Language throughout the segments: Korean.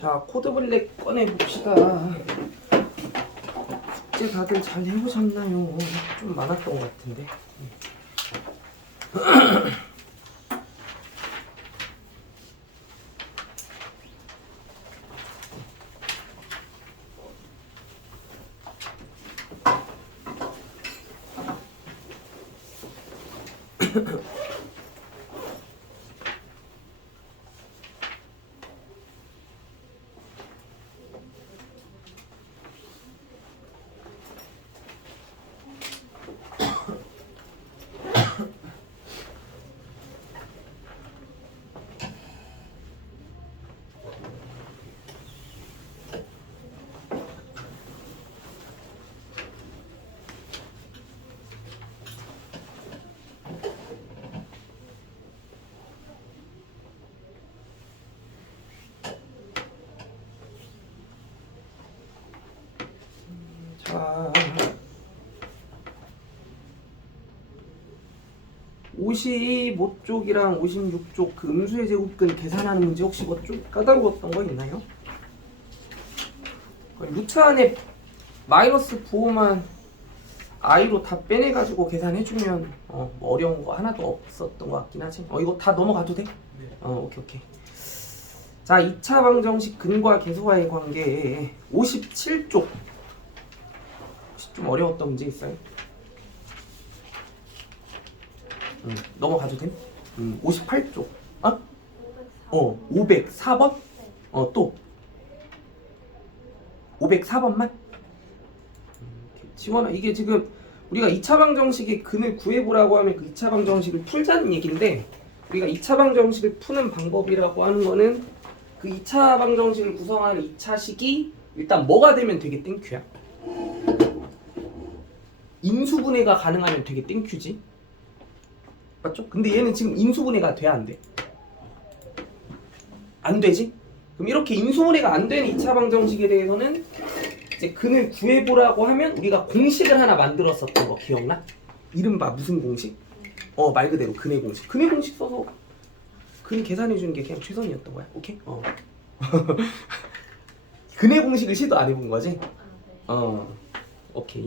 자, 코드블랙 꺼내봅시다. 숙제 다들 잘 해보셨나요? 좀 많았던 것 같은데. 자, 55쪽이랑 56쪽 그 음수의 제곱근 계산하는 문제 혹시 뭐 좀 까다로웠던 거 있나요? 루트 안에 마이너스 부호만 i로 다 빼내가지고 계산해주면 뭐 어려운 거 하나도 없었던 것 같긴 하지. 이거 다 넘어가도 돼? 네. 오케이. 자, 2차 방정식 근과 계수와의 관계 57쪽 좀 어려웠던 문제 있어요? 넘어가도 돼? 58쪽 504번? 또 504번만? 지원아, 이게 지금 우리가 2차 방정식의 근을 구해보라고 하면 그 2차 방정식을 풀자는 얘기인데, 우리가 2차 방정식을 푸는 방법이라고 하는 거는 그 2차 방정식을 구성하는 2차식이 일단 뭐가 되면 되게 땡큐야? 인수분해가 가능하면 되게 땡큐지? 맞죠? 근데 얘는 지금 인수분해가 돼야 안 돼? 안 되지? 그럼 이렇게 인수분해가 안 되는 2차 방정식에 대해서는 이제 근을 구해보라고 하면 우리가 공식을 하나 만들었었던 거 기억나? 이른바 무슨 공식? 말 그대로 근의 공식. 근의 공식 써서 근 계산해주는 게 그냥 최선이었던 거야. 오케이? 근의 공식을 시도 안 해본 거지? 오케이.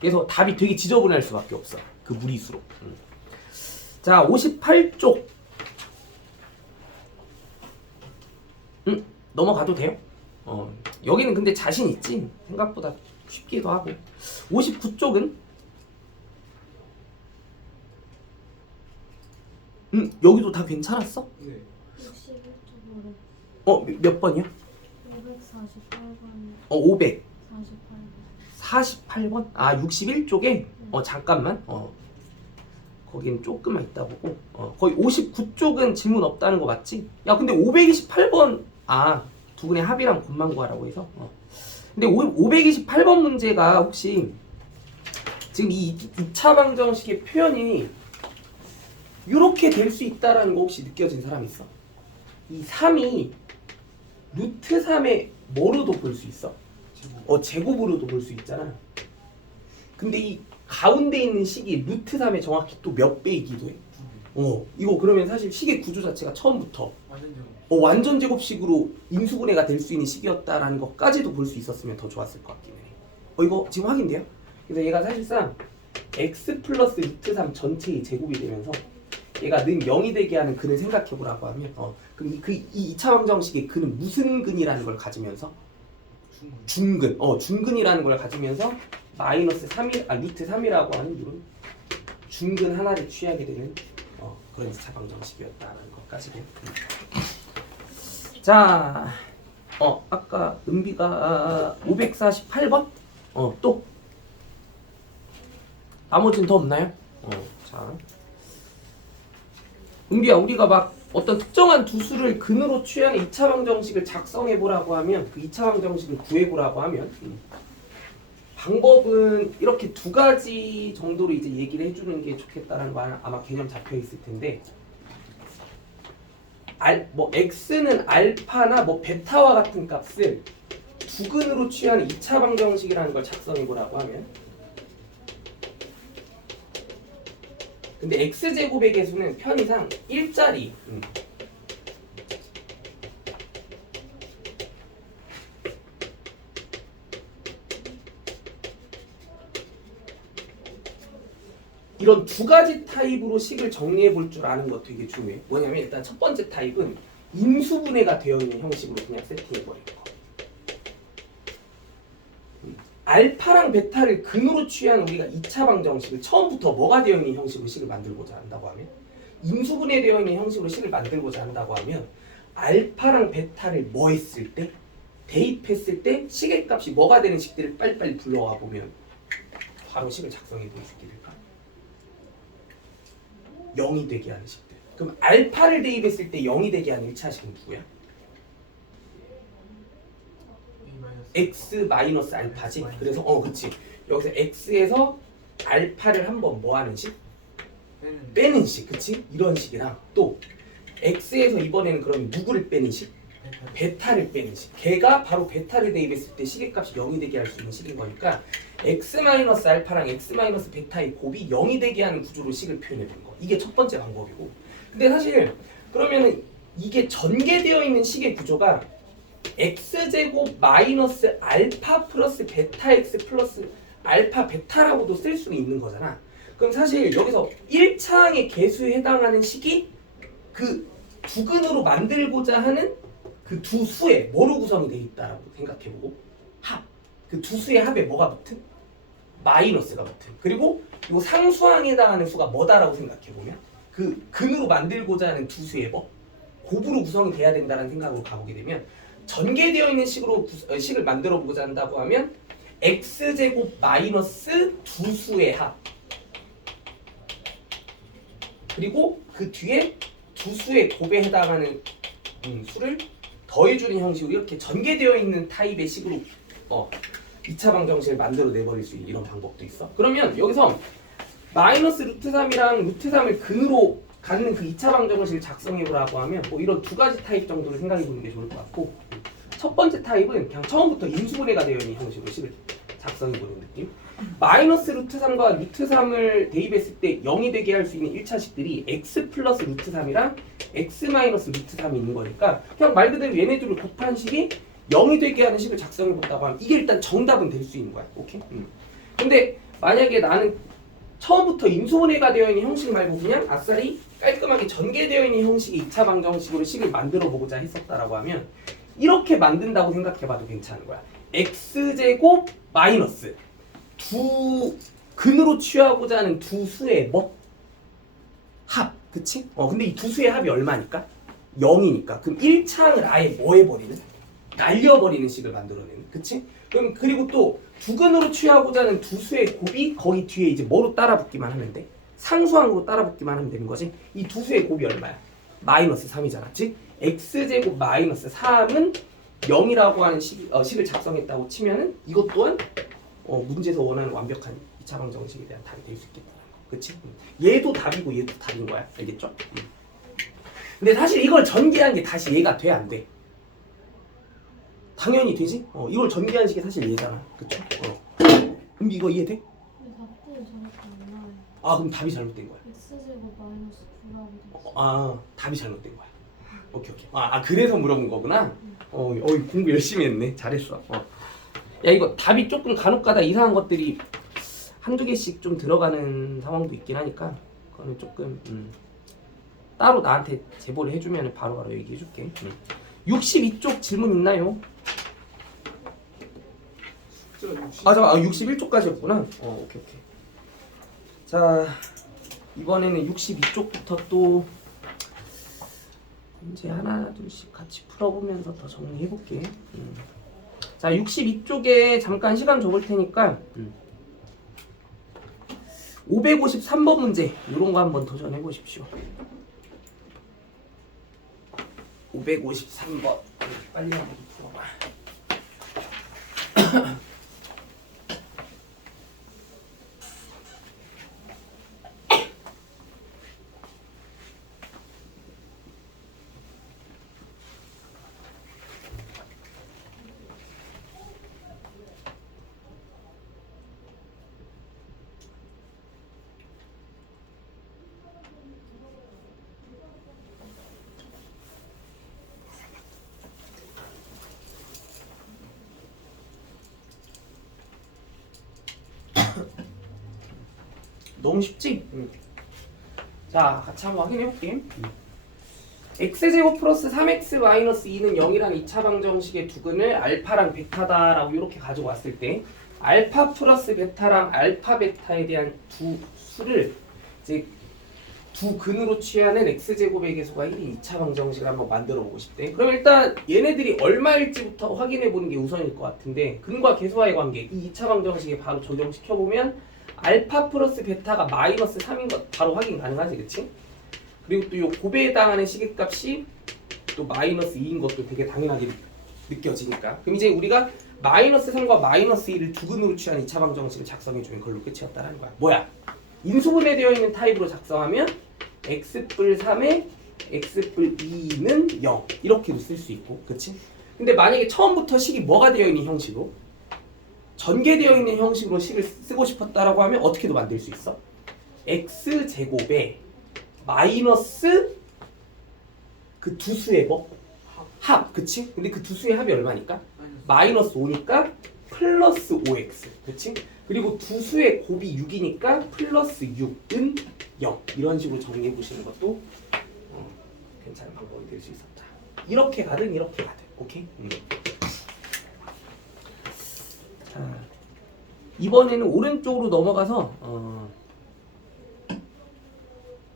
그래서 답이 되게 지저분할 수밖에 없어. 그 무리수로. 자, 58쪽. 넘어가도 돼요? 여기는 근데 자신 있지? 생각보다 쉽기도 하고. 59쪽은? 여기도 다 괜찮았어? 네. 61쪽으로 몇 번이요? 548번 500. 48번 48번? 61쪽에? 잠깐만. 거긴 조금만 있다 보고. 거의 59쪽은 질문 없다는 거 맞지? 야, 근데 528번, 두 분의 합이랑 곱만 구하라고 해서. 근데 528번 문제가 혹시 지금 이 2차 방정식의 표현이 이렇게 될 수 있다라는 거 혹시 느껴진 사람 있어? 이 3이 루트 3의 뭐로도 볼 수 있어? 제곱으로도 볼 수 있잖아. 근데 이 가운데 있는 식이 루트 3의 정확히 또 몇 배이기도 해. 이거 그러면 사실 식의 구조 자체가 처음부터 완전 제곱식으로 인수분해가 될 수 있는 식이었다라는 것까지도 볼 수 있었으면 더 좋았을 것 같긴 해. 이거 지금 확인돼요? 그래서 얘가 사실상 x 플러스 루트 3 전체의 제곱이 되면서 얘가 는 0이 되게 하는 근을 생각해보라고 하면 그럼 이 2차 방정식의 근은 무슨 근이라는 걸 가지면서 중근, 중근이라는 걸 가지면서 마이너스 3이, 루트 3이라고 하는 이런 중근 하나를 취하게 되는 그런 2차 방정식이었다는 것까지도. 자, 아까 은비가 548번? 또 나머지는 더 없나요? 자, 은비야, 우리가 막 어떤 특정한 두 수를 근으로 취하는 2차 방정식을 작성해보라고 하면, 그 2차 방정식을 구해보라고 하면 방법은 이렇게 두 가지 정도로 이제 얘기를 해주는 게 좋겠다라는 거 아마 개념 잡혀 있을 텐데, x는 알파나 베타와 같은 값을 두 근으로 취하는 2차 방정식이라는 걸 작성해보라고 하면, 근데 x제곱의 개수는 편의상 1짜리 이런 두 가지 타입으로 식을 정리해 볼 줄 아는 거 되게 중요해. 뭐냐면 일단 첫 번째 타입은 인수분해가 되어 있는 형식으로 그냥 세팅해 버리는 거. 알파랑 베타를 근으로 취한 우리가 2차 방정식을 처음부터 뭐가 되어 있는 형식으로 식을 만들고자 한다고 하면, 인수분해되어 있는 형식으로 식을 만들고자 한다고 하면 알파랑 베타를 뭐 했을 때, 대입했을 때 식의 값이 뭐가 되는 식들을 빨리빨리 불러와 보면 바로 식을 작성해 볼 수 있게 될까? 0이 되게 하는 식들. 그럼 알파를 대입했을 때 0이 되게 하는 1차식은 누구야? x 마이너스 알파지. 그래서 그치. 여기서 x에서 알파를 한번 뭐 하는 식? 빼는 식. 그치? 이런 식이랑 또 x에서 이번에는 그럼 누구를 빼는 식? 베타를 빼는 식. 걔가 바로 베타를 대입했을 때 식의 값이 0이 되게 할 수 있는 식인 거니까 x 마이너스 알파랑 x 마이너스 베타의 곱이 0이 되게 하는 구조로 식을 표현해 보는 거. 이게 첫 번째 방법이고. 근데 사실 그러면은 이게 전개되어 있는 식의 구조가 x제곱 마이너스 알파 플러스 베타 x 플러스 알파 베타라고도 쓸 수 있는 거잖아. 그럼 사실 여기서 1차항의 개수에 해당하는 식이 그 두근으로 만들고자 하는 그 두 수에 뭐로 구성이 되어 있다라고 생각해보고, 합. 그 두 수의 합에 뭐가 붙은? 마이너스가 붙은. 그리고 이 상수항에 해당하는 수가 뭐다라고 생각해보면 그 근으로 만들고자 하는 두 수의 뭐? 곱으로 구성이 돼야 된다는 생각으로 가보게 되면 전개되어 있는 식으로 식을 만들어 보고자 한다고 하면 x제곱 마이너스 두 수의 합, 그리고 그 뒤에 두 수의 곱에 해당하는 수를 더해주는 형식으로 이렇게 전개되어 있는 타입의 식으로 2차 방정식을 만들어 내버릴 수 있는 이런 방법도 있어. 그러면 여기서 마이너스 루트 3이랑 루트 3을 근으로 갖는 그 2차 방정식을 작성해보라고 하면 뭐 이런 두 가지 타입 정도를 생각해보는 게 좋을 것 같고, 첫 번째 타입은 그냥 처음부터 인수분해가 되어 있는 형식으로 식을 작성해보는 느낌. 마이너스 루트 3과 루트 3을 대입했을 때 0이 되게 할 수 있는 1차식들이 x 플러스 루트 3이랑 x 마이너스 루트 3이 있는 거니까 그냥 말 그대로 얘네들을 곱한 식이 0이 되게 하는 식을 작성해본다고 하면 이게 일단 정답은 될 수 있는 거야. 오케이? 근데 만약에 나는 처음부터 인수분해가 되어 있는 형식 말고 그냥 아싸리 깔끔하게 전개되어 있는 형식의 2차 방정식으로 식을 만들어 보고자 했었다라고 하면 이렇게 만든다고 생각해봐도 괜찮은 거야. x제곱 마이너스 두 근으로 취하고자 하는 두 수의 뭐? 합. 그치? 근데 이 두 수의 합이 얼마니까? 0이니까. 그럼 1차항을 아예 뭐 해버리는? 날려버리는 식을 만들어내는. 그치? 그럼 그리고 또 두 근으로 취하고자 하는 두 수의 곱이 거기 뒤에 이제 뭐로 따라붙기만 하면 돼? 상수항으로 따라붙기만 하면 되는 거지. 이 두 수의 곱이 얼마야? 마이너스 3이잖아. 즉 x제곱 마이너스 3은 0이라고 하는 식을 작성했다고 치면은 이것 또한 문제에서 원하는 완벽한 2차 방정식에 대한 답이 될 수 있겠다는 거. 그치? 얘도 답이고 얘도 답인 거야. 알겠죠? 근데 사실 이걸 전개한 게 다시 얘가 돼, 안 돼? 당연히 되지? 이걸 전개한 식이 사실 얘잖아. 그쵸? 그럼 이거 이해돼? 답들이 저렇게 안 나와요. 아, 그럼 답이 잘못된 거야. x제곱 마이너스 9라고 돼 있어. 아, 답이 잘못된 거야. 오케이. 그래서 물어본 거구나. 공부 열심히 했네. 잘했어. 야, 이거 답이 조금 간혹가다 이상한 것들이 한두 개씩 좀 들어가는 상황도 있긴 하니까 그거는 조금 따로 나한테 제보를 해주면 바로바로 얘기해줄게. 62쪽 질문 있나요? 잠깐, 61쪽까지였구나. 오케이. 자, 이번에는 62쪽부터 또 문제 하나 둘씩 같이 풀어보면서 더 정리해볼게. 자, 62쪽에 잠깐 시간 줘볼 테니까 553번 문제 이런 거 한번 도전해 보십시오. 553번 빨리 한번 풀어봐. 너무 쉽지? 자, 같이 한번 확인해 볼게. x제곱 플러스 3x 마이너스 2는 0이라는 2차 방정식의 두근을 알파랑 베타다라고 이렇게 가지고 왔을 때 알파 플러스 베타랑 알파 베타에 대한 두 수를 이제 두 근으로 취하는 x제곱의 개수가 1인 2차 방정식을 한번 만들어 보고 싶대. 그럼 일단 얘네들이 얼마일지부터 확인해 보는 게 우선일 것 같은데 근과 개수와의 관계 이 2차 방정식에 바로 적용시켜 보면 알파 플러스 베타가 마이너스 3인 것 바로 확인 가능하지, 그치? 그리고 또 이 곱에 해당하는 시계값이 또 마이너스 2인 것도 되게 당연하게 느껴지니까. 그럼 이제 우리가 마이너스 3과 마이너스 2를 두 근으로 취한 2차 방정식을 작성해주면 그걸로 끝이었다는 거야. 뭐야? 인수분해되어 있는 타입으로 작성하면 x뿔 3에 x뿔 2는 0 이렇게도 쓸 수 있고, 그치? 근데 만약에 처음부터 식이 뭐가 되어 있는 형식으로 전개되어 있는 형식으로 식을 쓰고 싶었다라고 하면 어떻게도 만들 수 있어? x제곱에 마이너스 그 두 수의 뭐? 합, 그치? 근데 그 두 수의 합이 얼마니까? 마이너스 5니까 플러스 5x, 그치? 그리고 두 수의 곱이 6이니까 플러스 6은 0 이런 식으로 정리해 보시는 것도 괜찮은 방법이 될 수 있었다. 이렇게 가든 이렇게 가든, 오케이? 자, 이번에는 오른쪽으로 넘어가서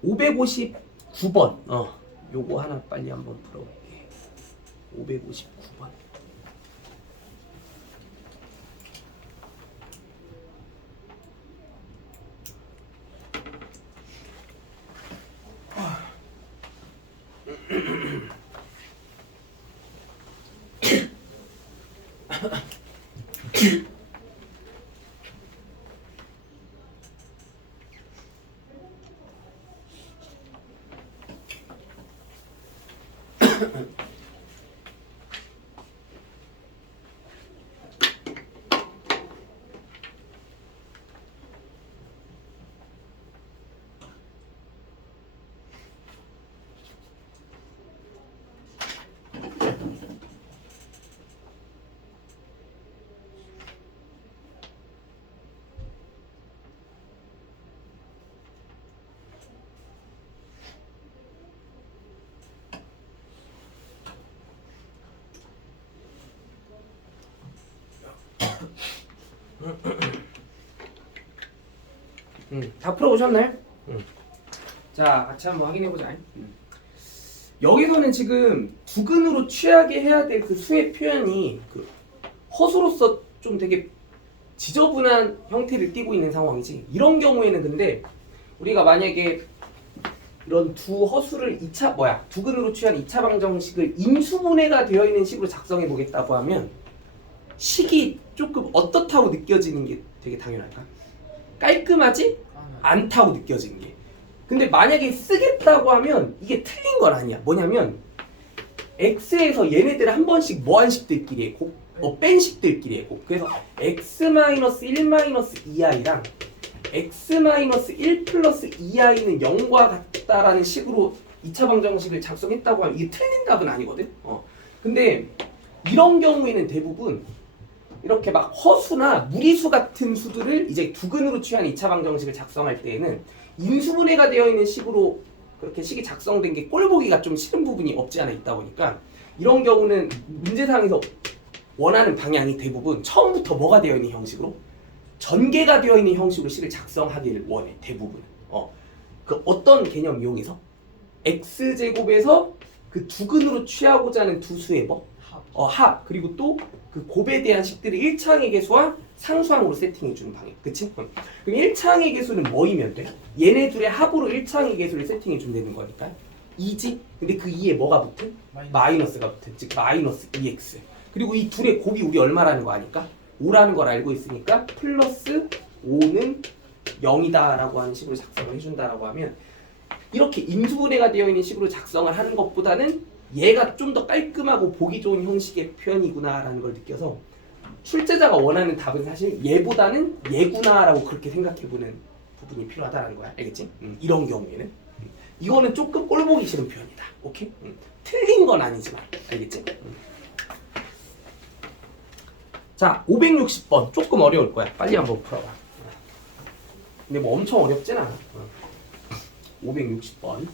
559번 요거 하나 빨리 한번 풀어볼게. 559번. 다 풀어보셨나요? 자, 같이 한번 확인해보자. 여기서는 지금 두근으로 취하게 해야 될 그 수의 표현이 그 허수로서 좀 되게 지저분한 형태를 띠고 있는 상황이지. 이런 경우에는 근데 우리가 만약에 이런 두 허수를 두근으로 취한 2차 방정식을 인수분해가 되어 있는 식으로 작성해 보겠다고 하면 식이 조금 어떻다고 느껴지는 게 되게 당연할까? 깔끔하지? 않다고 느껴지는 게. 근데 만약에 쓰겠다고 하면 이게 틀린 건 아니야. 뭐냐면 x에서 얘네들 한 번씩 뭐한 식들끼리의 곱, 뺀 식들끼리의 곱. 그래서 x-1-2i랑 x-1 플러스 2i는 0과 같다라는 식으로 2차 방정식을 작성했다고 하면 이게 틀린 답은 아니거든. 근데 이런 경우에는 대부분 이렇게 막 허수나 무리수 같은 수들을 이제 두근으로 취한 2차 방정식을 작성할 때에는 인수분해가 되어 있는 식으로 그렇게 식이 작성된 게 꼴보기가 좀 싫은 부분이 없지 않아 있다 보니까 이런 경우는 문제상에서 원하는 방향이 대부분 처음부터 뭐가 되어 있는 형식으로 전개가 되어 있는 형식으로 식을 작성하기를 원해. 대부분. 그 어떤 개념 이용해서 x제곱에서 그 두근으로 취하고자 하는 두 수의 뭐? 합. 그리고 또 그 곱에 대한 식들을 1차항의 개수와 상수항으로 세팅해 주는 방향. 그치? 그럼 1차항의 개수는 뭐이면 돼? 얘네 둘의 합으로 1차항의 개수를 세팅해 주면 되는 거니까 2지? 근데 그 2에 뭐가 붙은? 마이너스가 붙은. 즉 마이너스 2x. 그리고 이 둘의 곱이 우리 얼마라는 거 아니까? 5라는 걸 알고 있으니까 플러스 5는 0이다 라고 하는 식으로 작성을 해준다라고 하면 이렇게 인수분해가 되어 있는 식으로 작성을 하는 것보다는 얘가 좀 더 깔끔하고 보기 좋은 형식의 표현이구나 라는 걸 느껴서 출제자가 원하는 답은 사실 얘보다는 얘구나 라고 그렇게 생각해보는 부분이 필요하다는 거야. 알겠지? 이런 경우에는 이거는 조금 꼴보기 싫은 표현이다. 오케이? 틀린 건 아니지만 알겠지? 자, 560번 조금 어려울 거야. 빨리 한번 풀어봐. 근데 뭐 엄청 어렵진 않아. 560번.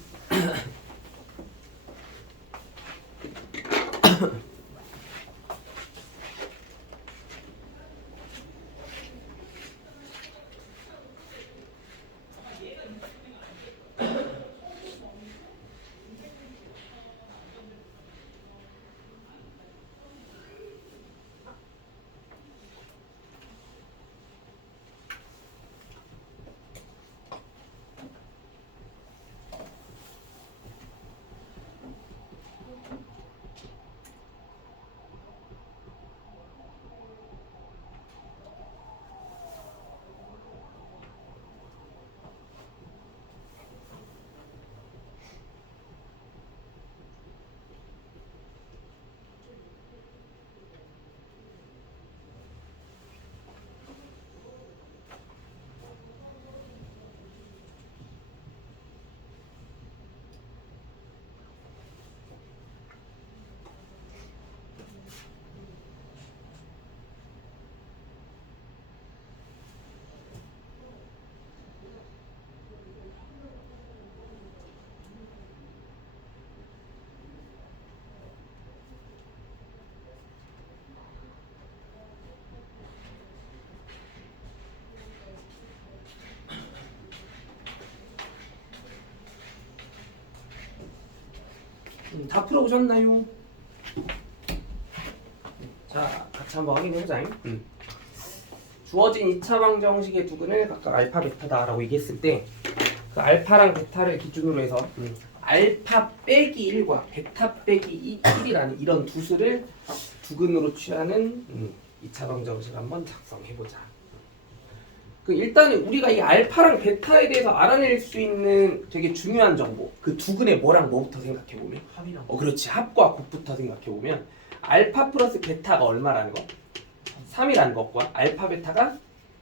다 풀어보셨나요? 자, 같이 한번 확인해보자. 주어진 2차 방정식의 두근을 각각 알파, 베타다라고 얘기했을 때 그 알파랑 베타를 기준으로 해서 알파 빼기 1과 베타 빼기 1이라는 이런 두 수를 두근으로 취하는 2차 방정식을 한번 작성해보자. 그 일단은 우리가 이 알파랑 베타에 대해서 알아낼 수 있는 되게 중요한 정보, 그 두근의 뭐랑 뭐부터 생각해보면 합이랑 그렇지, 합과 곱부터 생각해보면 알파 플러스 베타가 얼마라는 거? 3이라는 것과 알파 베타가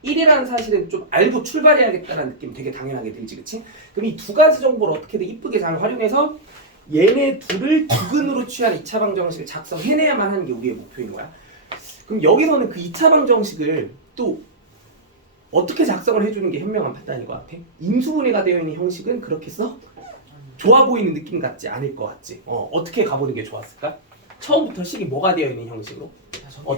1이라는 사실은 좀 알고 출발해야겠다는 느낌 되게 당연하게 들지, 그치? 그럼 이 두 가지 정보를 어떻게든 이쁘게 잘 활용해서 얘네 둘을 두근으로 취한 2차 방정식을 작성해내야만 하는 게 우리의 목표인 거야. 그럼 여기서는 그 2차 방정식을 또 어떻게 작성을 해주는 게 현명한 판단인 것 같아? 인수분해가 되어 있는 형식은 그렇게 써? 좋아 보이는 느낌 같지 않을 것 같지? 어떻게 가보는 게 좋았을까? 처음부터 식이 뭐가 되어 있는 형식으로?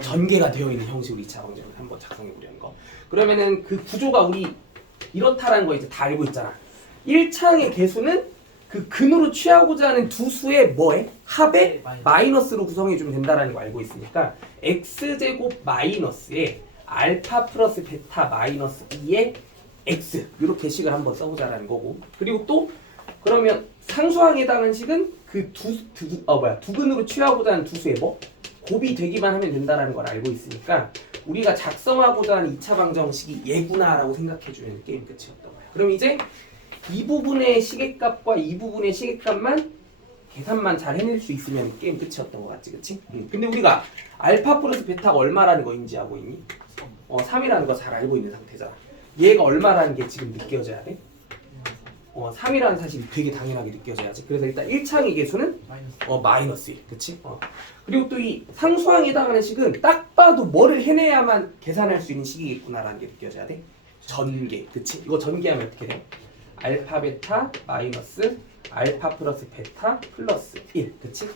전개가 되어 있는 형식으로 2차 방정식을 한번 작성해 보려는 거. 그러면은 그 구조가 우리 이렇다라는 거 이제 다 알고 있잖아. 1차항의 개수는 그 근으로 취하고자 하는 두 수의 뭐에? 합의 마이너스로 구성해 주면 된다라는 거 알고 있으니까 x제곱 마이너스에 알파 플러스 베타 마이너스 2의 x 이렇게 식을 한번 써보자라는 거고, 그리고 또 그러면 상수항에 해당하는 식은 그 두근으로 취하고자 하는 두 수의 뭐? 곱이 되기만 하면 된다라는 걸 알고 있으니까 우리가 작성하고자 하는 2차 방정식이 얘구나라고 생각해주면 게임 끝이었던 거야. 그럼 이제 이 부분의 시계값과 이 부분의 시계값만 계산만 잘 해낼 수 있으면 게임 끝이었던 것 같지, 그치? 근데 우리가 알파 플러스 베타가 얼마라는 거 인지하고 있니? 3이라는 거 잘 알고 있는 상태잖아. 얘가 얼마라는 게 지금 느껴져야 돼? 3이라는 사실이 되게 당연하게 느껴져야지. 그래서 일단 1차항의 개수는 마이너스 1, 그치? 그리고 또 이 상수항에 해당하는 식은 딱 봐도 뭐를 해내야만 계산할 수 있는 식이겠구나라는 게 느껴져야 돼. 전개, 그치? 이거 전개하면 어떻게 돼? 알파 베타 마이너스 알파 플러스 베타 플러스 1, 그치?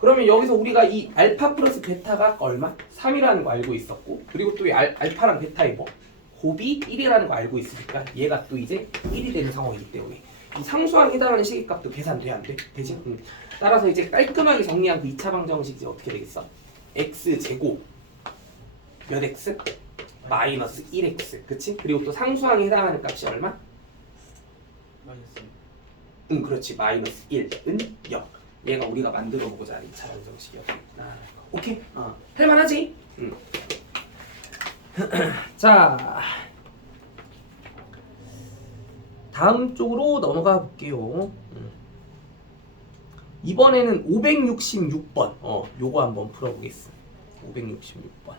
그러면 여기서 우리가 이 알파 플러스 베타가 얼마? 3이라는 거 알고 있었고, 그리고 또 이 알파랑 베타의 뭐? 곱이 1이라는 거 알고 있으니까 얘가 또 이제 1이 되는 상황이기 때문에 이 상수항에 해당하는 시계값도 계산돼 안 돼? 되지? 따라서 이제 깔끔하게 정리한 그 2차 방정식이 어떻게 되겠어? x제곱 몇 x? 마이너스 1x, 그치? 그리고 또 상수항에 해당하는 값이 얼마? 마이너스 그렇지, 마이너스 1은 0. 얘가 우리가 만들어 보고자 하는 2차 방정식이었구나. 오케이? 할만하지? 자, 다음 쪽으로 넘어가 볼게요. 이번에는 566번. 요거 한번 풀어보겠습니다. 566번.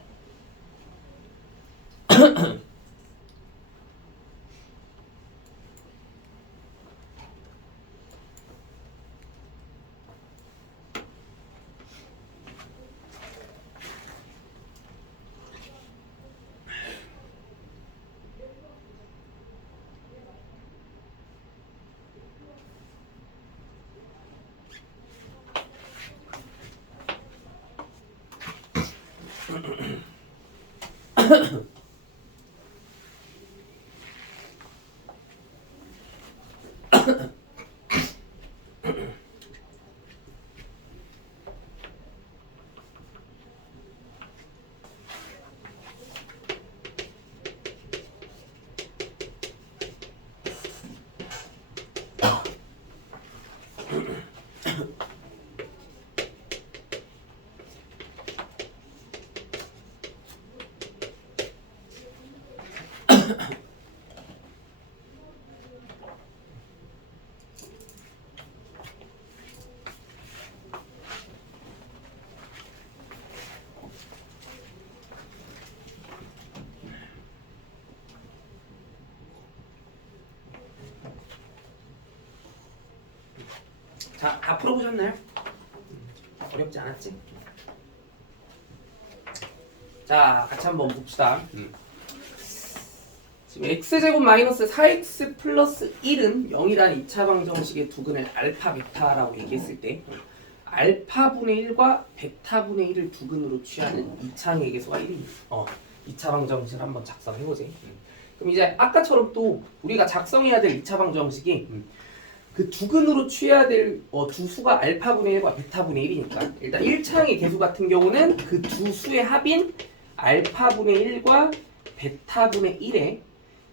자, 다 풀어보셨나요? 어렵지 않았지? 자, 같이 한번 봅시다. 지금 x제곱 마이너스 4x 플러스 1은 0이란 2차 방정식의 두근을 알파 베타라고 얘기했을 때 알파분의 1과 베타분의 1을 두근으로 취하는 2차 회계수가 1입니다. 2차 방정식을 한번 작성해보지. 그럼 이제 아까처럼 또 우리가 작성해야 될 2차 방정식이 그 두근으로 취해야 될 두 수가 알파분의 1과 베타분의 1이니까 일단 1차항의 계수 같은 경우는 그 두 수의 합인 알파분의 1과 베타분의 1에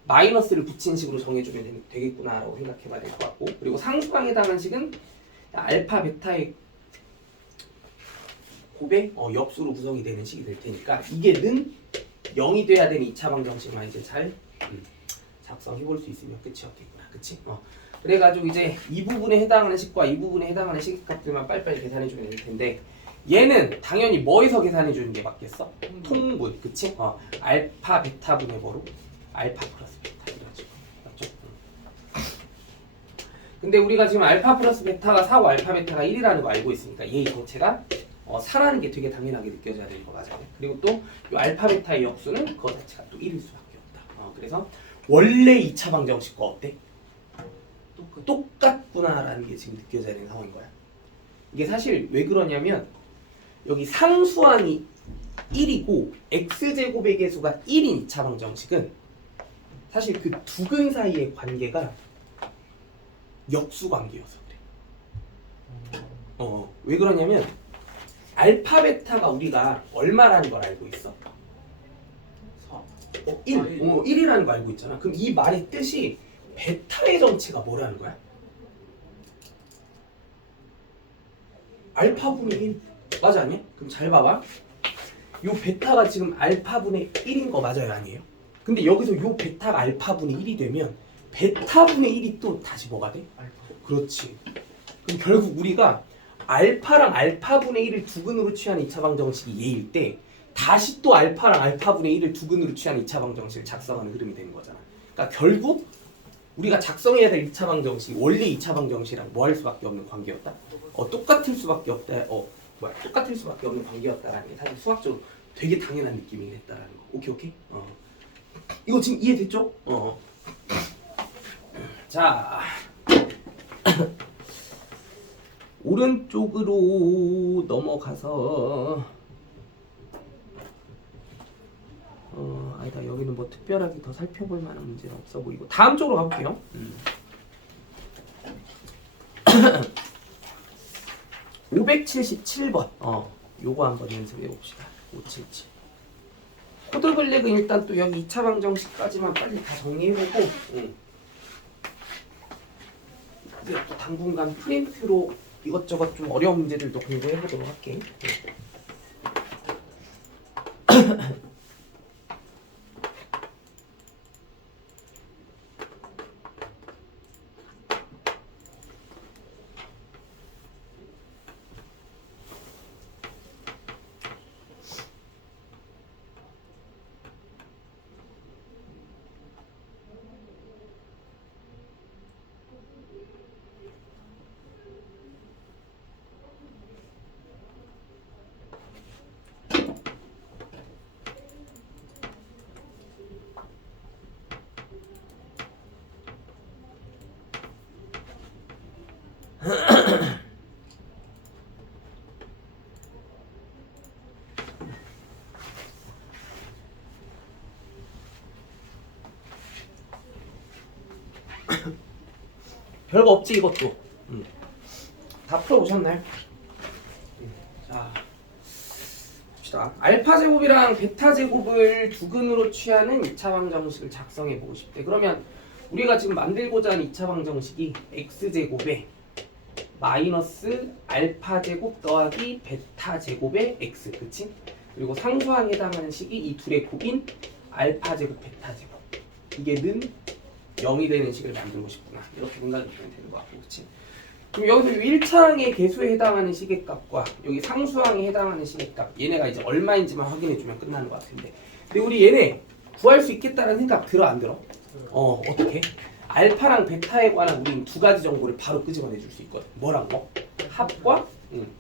마이너스를 붙인 식으로 정해주면 되겠구나라고 생각해봐야 될 것 같고, 그리고 상수항에 해당하는 식은 알파 베타의 곱의 엽수로 구성이 되는 식이 될 테니까 이게 는 0이 돼야 되는 2차 방정식만 이제 잘 작성해볼 수 있으면 끝이었겠구나. 그치? 그래가지고 이제 이 부분에 해당하는 식과 이 부분에 해당하는 식값들만 빨리빨리 계산해주면 될 텐데, 얘는 당연히 뭐에서 계산해주는 게 맞겠어? 통분, 그치? 알파 베타분의 뭐로? 알파 플러스 베타 이러죠. 맞죠? 근데 우리가 지금 알파 플러스 베타가 4고 알파 베타가 1이라는 거 알고 있으니까 얘의 정체가 4라는 게 되게 당연하게 느껴져야 되는 거 맞아요. 그리고 또 이 알파 베타의 역수는 그거 자체가 또 1일 수밖에 없다. 그래서 원래 2차 방정식과 어때? 똑같구나라는 게 지금 느껴져야 되는 상황인 거야. 이게 사실 왜 그러냐면 여기 상수항이 1이고 x제곱의 개수가 1인 2차 방정식은 사실 그 두근 사이의 관계가 역수 관계여서 그래. 왜 그러냐면 알파 베타가 우리가 얼마라는 걸 알고 있어? 1. 1이라는 거 알고 있잖아. 그럼 이 말의 뜻이 베타의 정체가 뭐라는 거야? 알파분의 1. 맞아 아니야? 그럼 잘 봐봐. 요 베타가 지금 알파분의 1인 거 맞아요 아니에요? 근데 여기서 요 베타가 알파분의 1이 되면 베타분의 1이 또 다시 뭐가 돼? 그렇지. 그럼 결국 우리가 알파랑 알파분의 1을 두근으로 취한 2차 방정식이 얘일 때 다시 또 알파랑 알파분의 1을 두근으로 취한 2차 방정식을 작성하는 흐름이 되는 거잖아. 그러니까 결국 우리가 작성해야 될 2차 방정식이 원래 2차 방정식이랑 뭐 할 수밖에 없는 관계였다? 똑같을 수밖에 없다. 똑같을 수밖에 없는 관계였다라는 게 사실 수학적으로 되게 당연한 느낌이 됐다라는 거. 오케이? 이거 지금 이해됐죠? 자, 오른쪽으로 넘어가서 아니다, 여기는 뭐 특별하게 더 살펴볼 만한 문제는 없어 보이고 다음 쪽으로 가볼게요. 577번 요거 한번 연습해 봅시다. 577 코드 블랙은 일단 또 여기 2차 방정식까지만 빨리 다 정리해보고 또 당분간 프린트로 이것저것 좀 어려운 문제들도 공부해보도록 할게. 별거 없지 이것도. 다 풀어보셨나요? 자 봅시다. 알파 제곱이랑 베타 제곱을 두근으로 취하는 2차 방정식을 작성해 보고 싶대. 그러면 우리가 지금 만들고자 하는 2차 방정식이 x 제곱에 마이너스 알파 제곱 더하기 베타 제곱의 x, 그치? 그리고 상수항에 해당하는 식이 이 둘의 곱인 알파 제곱 베타 제곱, 이게 는 0이 되는 식을 만들고 싶구나, 이렇게 생각이 되는 것 같고, 그치? 그럼 여기서 1차항의 개수에 해당하는 식의 값과 여기 상수항에 해당하는 식의 값, 얘네가 이제 얼마인지만 확인해주면 끝나는 것 같은데, 근데 우리 얘네 구할 수 있겠다는 생각 들어 안 들어? 어떻게? 알파랑 베타에 관한 우리는 두 가지 정보를 바로 끄집어내 줄 수 있거든. 뭐랑 뭐? 합과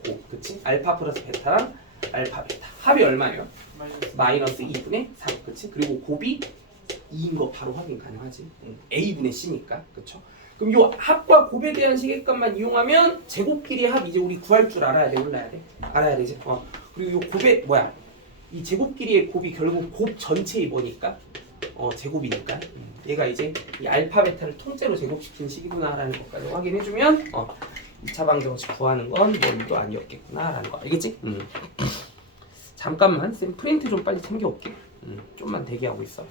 곱, 그치? 알파 플러스 베타랑 알파 베타. 합이 얼마예요? 마이너스 2분의 3, 그치? 그리고 곱이 2인 거 바로 확인 가능하지. A분의 C니까, 그쵸? 그럼 요 합과 곱에 대한 시계값만 이용하면 제곱끼리의 합 이제 우리 구할 줄 알아야 돼, 몰라야 돼? 알아야 되지. 그리고 요 곱에 뭐야? 이 제곱끼리의 곱이 결국 곱 전체의 뭐니까? 제곱이니까. 얘가 이제 이 알파 베타를 통째로 제곱시킨 식이구나라는 것까지 확인해주면 2차 방정식 구하는 건 뭘도 아니었겠구나라는 거 알겠지? 잠깐만 쌤 프린트 좀 빨리 챙겨올게. 좀만 대기하고 있어.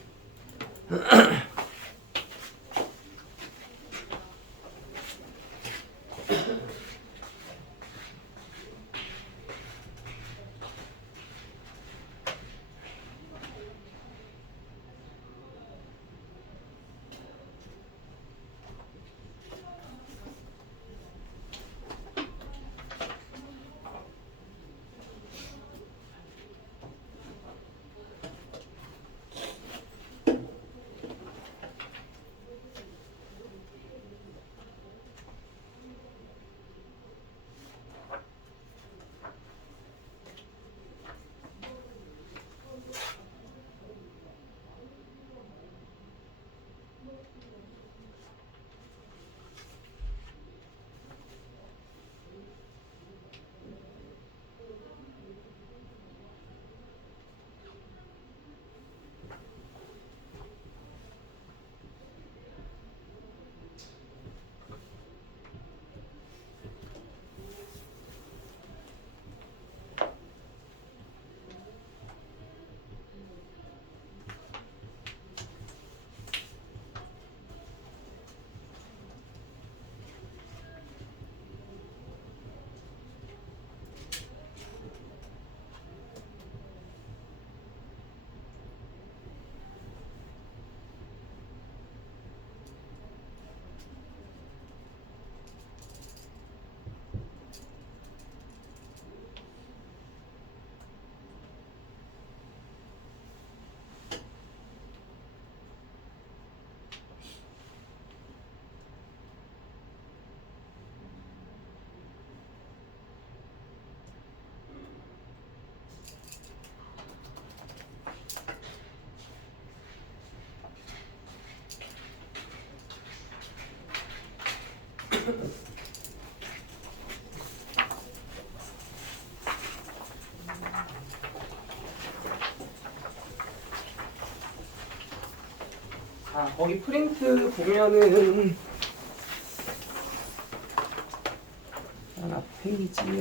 거기 프린트 보면은 앞 페이지에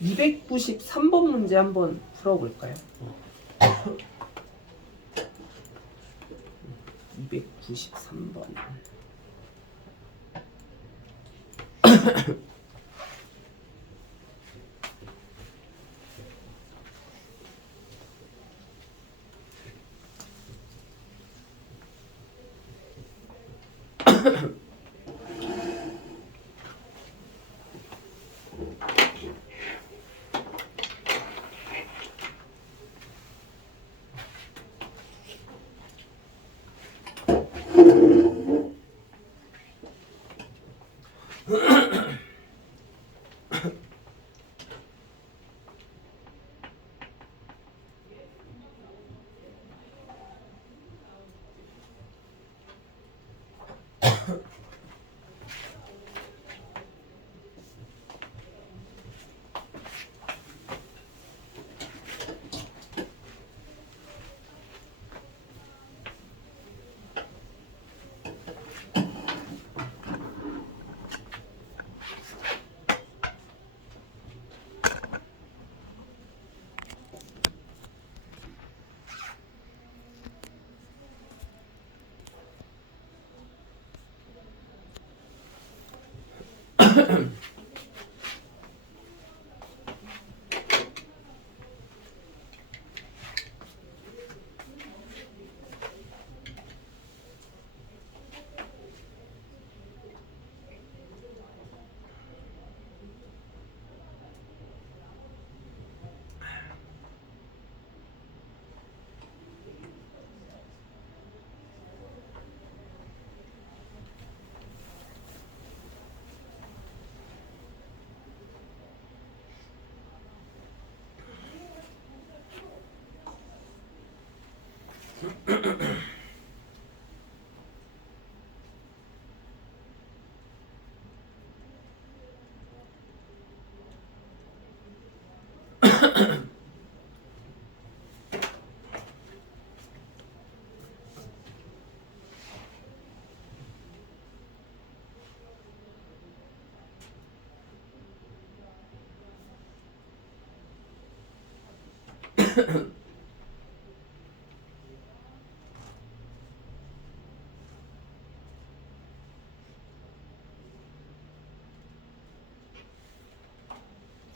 (293번) 문제 한번 풀어볼까요? 293번.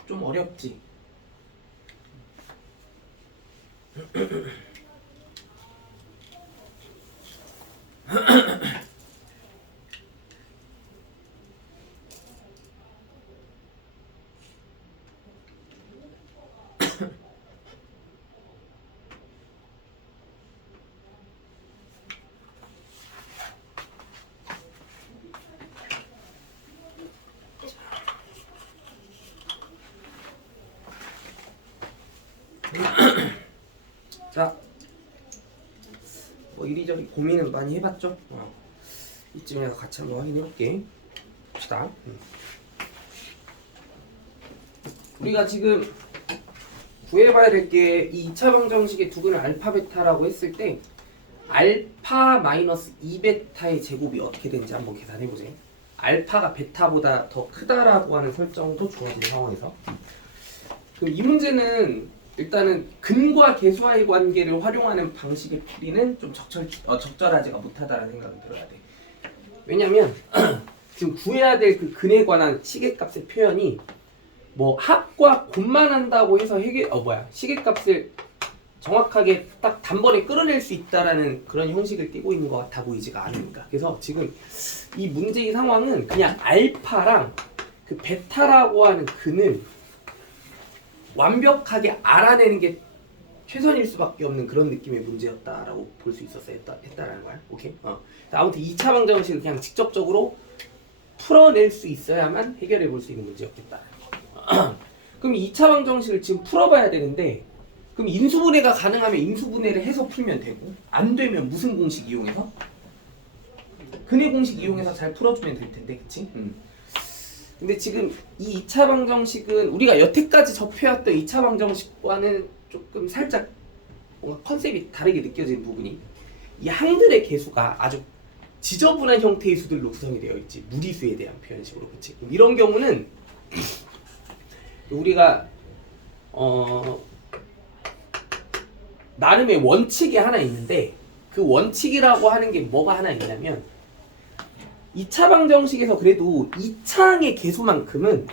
좀 어렵지? 자, 뭐 이리저리 고민은 많이 해봤죠? 이쯤에서 같이 한번 확인해볼게. 봅시다. 우리가 지금 구해봐야 될 게 이 2차 방정식의 두근을 알파 베타라고 했을 때 알파 마이너스 2베타의 제곱이 어떻게 되는지 한번 계산해보자. 알파가 베타보다 더 크다라고 하는 설정도 주어진 상황에서 그럼 이 문제는 일단은 근과 계수와의 관계를 활용하는 방식의 풀이는 좀 적절하지가 못하다라는 생각이 들어야 돼. 왜냐면 지금 구해야 될 그 근에 관한 시계값의 표현이 뭐 합과 곱만 한다고 해서 시계값을 정확하게 딱 단번에 끌어낼 수 있다라는 그런 형식을 띠고 있는 것 같아 보이지가 않으니까. 그래서 지금 이 문제의 상황은 그냥 알파랑 그 베타라고 하는 근을 완벽하게 알아내는 게 최선일 수밖에 없는 그런 느낌의 문제였다라고 볼 수 했다라는 거야. 오케이? 아무튼 2차 방정식을 그냥 직접적으로 풀어낼 수 있어야만 해결해 볼 수 있는 문제였겠다. 그럼 2차 방정식을 지금 풀어봐야 되는데 그럼 인수분해가 가능하면 인수분해를 해서 풀면 되고 안 되면 무슨 공식 이용해서? 근의 공식 이용해서 잘 풀어주면 될 텐데, 그치? 근데 지금 이 2차 방정식은 우리가 여태까지 접해왔던 2차 방정식과는 조금 살짝 뭔가 컨셉이 다르게 느껴지는 부분이 이 항들의 개수가 아주 지저분한 형태의 수들로 구성이 되어 있지. 무리수에 대한 표현식으로. 그치? 이런 경우는 우리가 나름의 원칙이 하나 있는데 그 원칙이라고 하는 게 뭐가 하나 있냐면 2차 방정식에서 그래도 2차항의 개수만큼은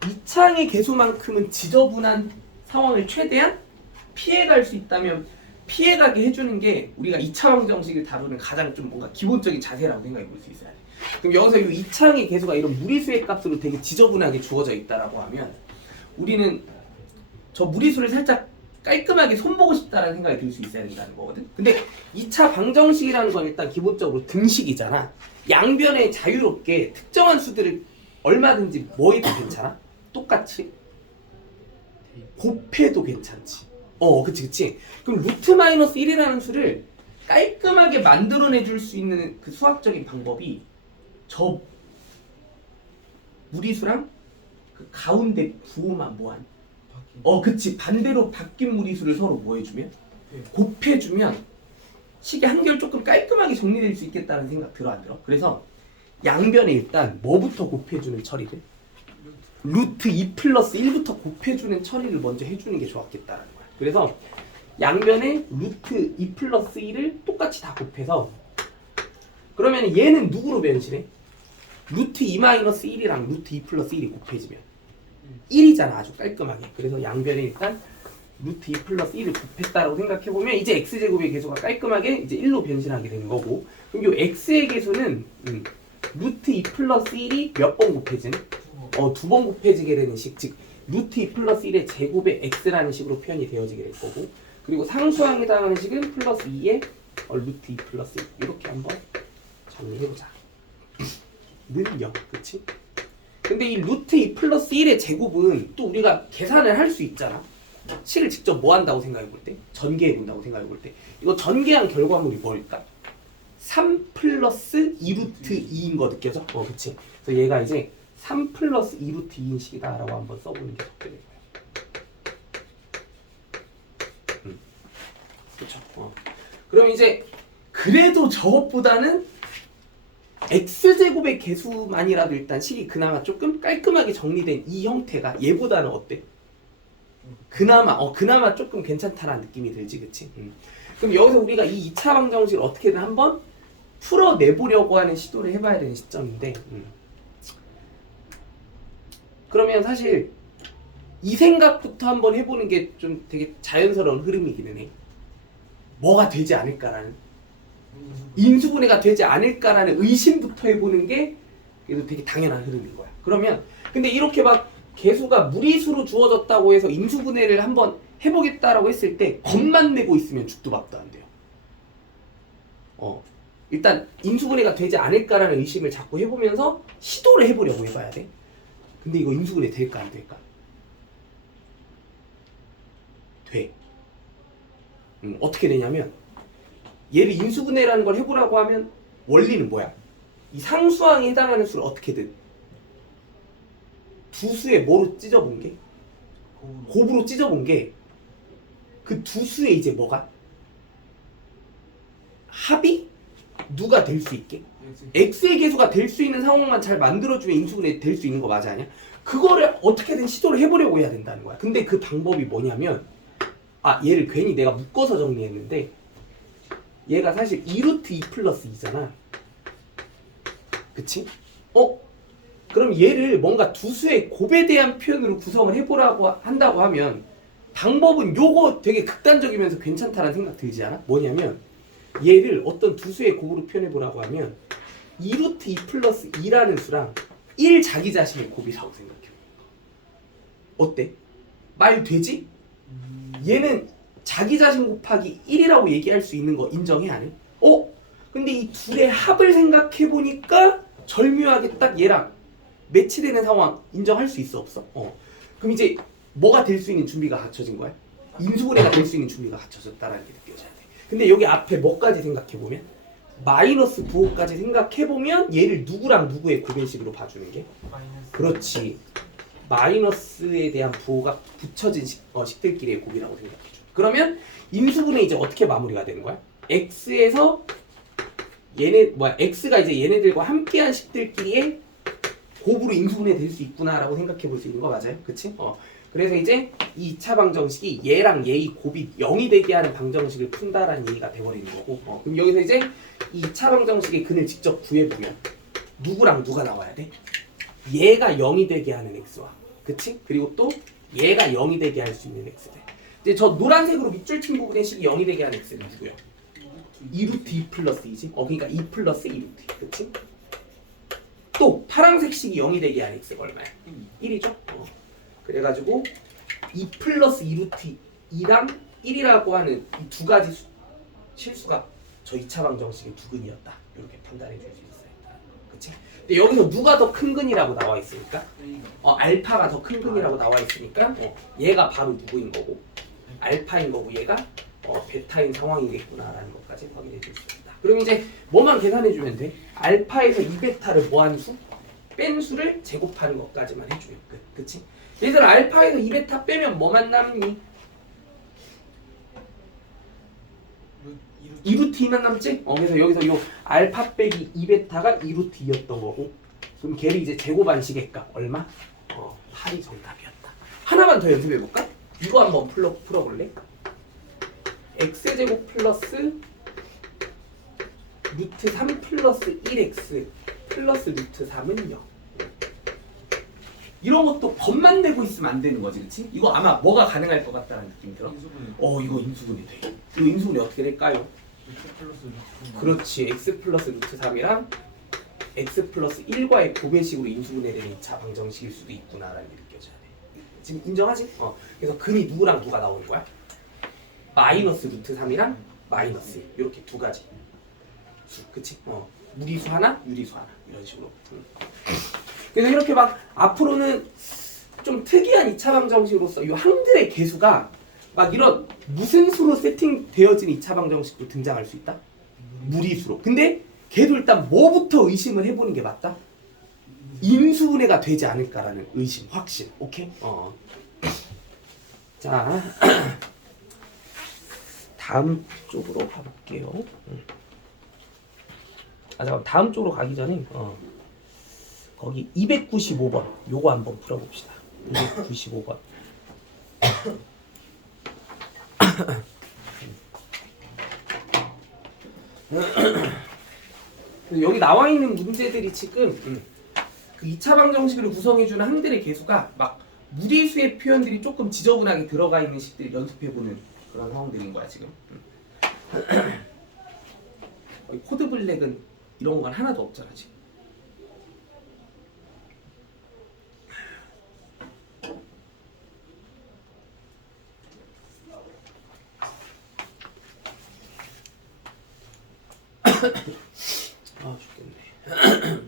2차항의 개수만큼은 지저분한 상황을 최대한 피해갈 수 있다면 피해가게 해주는 게 우리가 2차 방정식을 다루는 가장 좀 뭔가 기본적인 자세라고 생각해 볼 수 있어야 돼. 그럼 여기서 이 2차항의 개수가 이런 무리수의 값으로 되게 지저분하게 주어져 있다라고 하면 우리는 저 무리수를 살짝 깔끔하게 손보고 싶다라는 생각이 들 수 있어야 된다는 거거든. 근데 2차 방정식이라는 건 일단 기본적으로 등식이잖아. 양변에 자유롭게 특정한 수들을 얼마든지 뭐 해도 괜찮아? 똑같이 곱해도 괜찮지. 그치. 그럼 루트 마이너스 1이라는 수를 깔끔하게 만들어내 줄 수 있는 그 수학적인 방법이 저 무리수랑 그 가운데 부호만 뭐한 그치 반대로 바뀐 무리수를 서로 뭐 해주면 곱해주면 식이 한결 조금 깔끔하게 정리될 수 있겠다는 생각 들어 안 들어? 그래서 양변에 일단 뭐부터 곱해주는 처리를 루트 2 플러스 1부터 곱해주는 처리를 먼저 해주는 게 좋았겠다라는 거야. 그래서 양변에 루트 2 플러스 1을 똑같이 다 곱해서 그러면 얘는 누구로 변신해? 루트 2 마이너스 1이랑 루트 2 플러스 1이 곱해지면 1이잖아 아주 깔끔하게. 그래서 양변에 일단 루트 2 플러스 1을 곱했다라고 생각해보면 이제 x제곱의 계수가 깔끔하게 이제 1로 변신하게 되는 거고 그럼 요 x의 계수는 루트 2 플러스 1이 몇 번 곱해지는? 두 번 곱해지게 되는 식, 즉 루트 2 플러스 1의 제곱의 x라는 식으로 표현이 되어지게 될 거고 그리고 상수항에 해당하는 식은 플러스 2의 루트 2 플러스 1 이렇게 한번 정리해보자. 는 0, 그치? 근데 이 루트 2 플러스 1의 제곱은 또 우리가 계산을 할 수 있잖아. 식을 직접 뭐 한다고 생각해 볼 때? 전개해 본다고 생각해 볼 때 이거 전개한 결과물이 뭘까? 3 플러스 2루트 2인 거 느껴져? 그치? 그래서 얘가 이제 3 플러스 2루트 2인 식이다 라고 한번 써보는 게 적게 될 거야. 그쵸? 그럼 이제 그래도 저것보다는 x제곱의 개수만이라도 일단 식이 그나마 조금 깔끔하게 정리된 이 형태가 얘보다는 어때? 그나마 조금 괜찮다라는 느낌이 들지, 그치? 그럼 여기서 우리가 이 2차 방정식을 어떻게든 한번 풀어내보려고 하는 시도를 해봐야 되는 시점인데 그러면 사실 이 생각부터 한번 해보는 게 좀 되게 자연스러운 흐름이기는 해. 뭐가 되지 않을까라는 인수분해가 되지 않을까라는 의심부터 해보는 게 그래도 되게 당연한 흐름인 거야. 그러면 근데 이렇게 막 개수가 무리수로 주어졌다고 해서 인수분해를 한번 해보겠다라고 했을 때 겁만 내고 있으면 죽도 밥도 안 돼요. 일단 인수분해가 되지 않을까라는 의심을 자꾸 해보면서 시도를 해보려고 해봐야 돼. 근데 이거 인수분해 될까 안 될까? 돼. 어떻게 되냐면 얘를 인수분해라는 걸 해보라고 하면 원리는 뭐야? 이 상수항에 해당하는 수를 어떻게든 두 수에 뭐로 찢어본 게? 곱으로 찢어본 게 그 두 수에 이제 뭐가? 합이 누가 될 수 있게? x의 계수가 될 수 있는 상황만 잘 만들어주면 인수분해 될 수 있는 거 맞아 아니야? 그거를 어떻게든 시도를 해보려고 해야 된다는 거야. 근데 그 방법이 뭐냐면 얘를 괜히 내가 묶어서 정리했는데 얘가 사실 2루트 2 플러스 2잖아. 그치? 그럼 얘를 뭔가 두 수의 곱에 대한 표현으로 구성을 해보라고 한다고 하면 방법은 요거 되게 극단적이면서 괜찮다는 생각 들지 않아? 뭐냐면 얘를 어떤 두 수의 곱으로 표현해보라고 하면 2루트 2 플러스 2라는 수랑 1 자기 자신의 곱이라고 생각해. 어때? 말 되지? 얘는 자기 자신 곱하기 1이라고 얘기할 수 있는 거 인정해 안 해? 근데 이 둘의 합을 생각해보니까 절묘하게 딱 얘랑 매치되는 상황 인정할 수 있어 없어? 그럼 이제 뭐가 될 수 있는 준비가 갖춰진 거야? 인수분해가 될 수 있는 준비가 갖춰졌다라는 게 느껴져야 돼. 근데 여기 앞에 뭐까지 생각해보면 마이너스 부호까지 생각해보면 얘를 누구랑 누구의 구별식으로 봐주는 게? 그렇지. 마이너스에 대한 부호가 붙여진 식들끼리의 곱이라고 생각해줘. 그러면 인수분해 이제 어떻게 마무리가 되는 거야? x에서 x가 이제 얘네들과 함께한 식들끼리의 곱으로 인수분해 될 수 있구나라고 생각해 볼 수 있는 거 맞아요? 그치? 그래서 이제 이 2차 방정식이 얘랑 얘의 곱이 0이 되게 하는 방정식을 푼다라는 얘기가 돼버리는 거고 그럼 여기서 이제 이 2차 방정식의 근을 직접 구해보면 누구랑 누가 나와야 돼? 얘가 0이 되게 하는 x와 그치? 그리고 또 얘가 0이 되게 할 수 있는 x들 이제 저 노란색으로 밑줄 친 부분의 식이 0이 되게 하는 x는 누구요? 2루트 2 플러스 2지? 그러니까 2 플러스 2루트 그치? 또 파란색 식이 0이 되게 하는 x가 얼마야? 1이죠? 그래가지고 2 플러스 2루트 2랑 1이라고 하는 이 두 가지 실수가 저 2차 방정식의 두 근이었다 이렇게 판단해 줄 수 있어요. 그치? 근데 여기서 누가 더 큰 근이라고 나와 있으니까 알파가 더 큰 근이라고 나와 있으니까 얘가 바로 누구인 거고 알파인 거고 얘가 베타인 상황이겠구나라는 것까지 확인해 줄 수 있다. 그럼 이제 뭐만 계산해 주면 돼? 알파에서 2베타를 뭐한 수? 뺀 수를 제곱하는 것까지만 해주면 끝. 그치? 얘들아 알파에서 2베타 빼면 뭐만 남니? 2루트 2만 남지? 그래서 여기서 요 알파 빼기 2베타가 2루트 2였던 거고 그럼 걔를 이제 제곱안식일까? 얼마? 8이 정답이었다. 하나만 더 연습해볼까? 이거 한번 풀어볼래? x제곱 플러스 루트 3 플러스 1x 플러스 루트 3은 0 이런 것도 겉만 내고 있으면 안 되는 거지, 그치? 이거 아마 뭐가 가능할 것 같다는 느낌이 들어? 이거 인수분해 돼. 이거 인수분해 어떻게 될까요? 그렇지, x 플러스 루트 3이랑 x 플러스 1과의 고배식으로 인수분해되는 2차 방정식일 수도 있구나라는 게 느껴져야 돼. 지금 인정하지? 그래서 근이 누구랑 누가 나오는 거야? 마이너스 루트 3이랑 마이너스 1 이렇게 두 가지 수, 그치? 무리수 하나, 유리수 하나 이런 식으로. 그래서 이렇게 막 앞으로는 좀 특이한 2차 방정식으로서 이 항들의 개수가 막 이런 무슨 수로 세팅되어진 2차 방정식도 등장할 수 있다? 무리수로. 근데 걔도 일단 뭐부터 의심을 해보는 게 맞다? 인수분해가 되지 않을까라는 의심, 확신. 오케이? 자, 다음 쪽으로 가볼게요. 잠깐 다음 쪽으로 가기 전에 거기 295번 요거 한번 풀어봅시다. 295번. 여기 나와 있는 문제들이 지금 그 2차 방정식을 구성해주는 항들의 개수가 막 무리수의 표현들이 조금 지저분하게 들어가 있는 식들을 연습해보는 그런 상황들인 거야 지금. 코드 블랙은 이런 건 하나도 없잖아 지금. 아 죽겠네.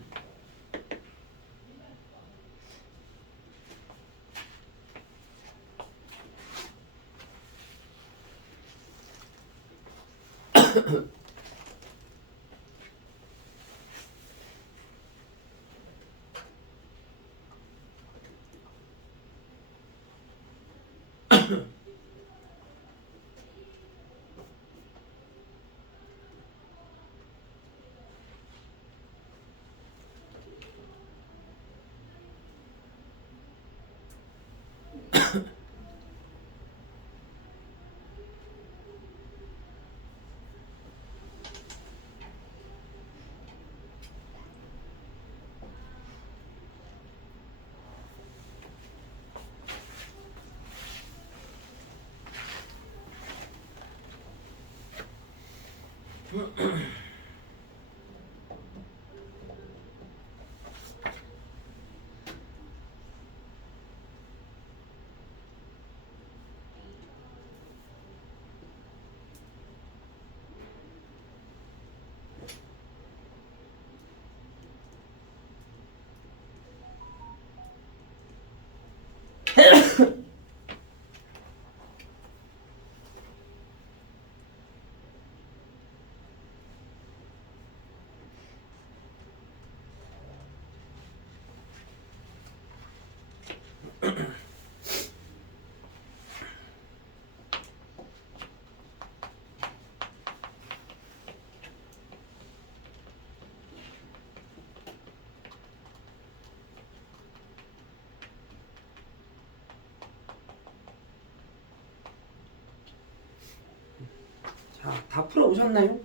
자, 다 풀어오셨나요?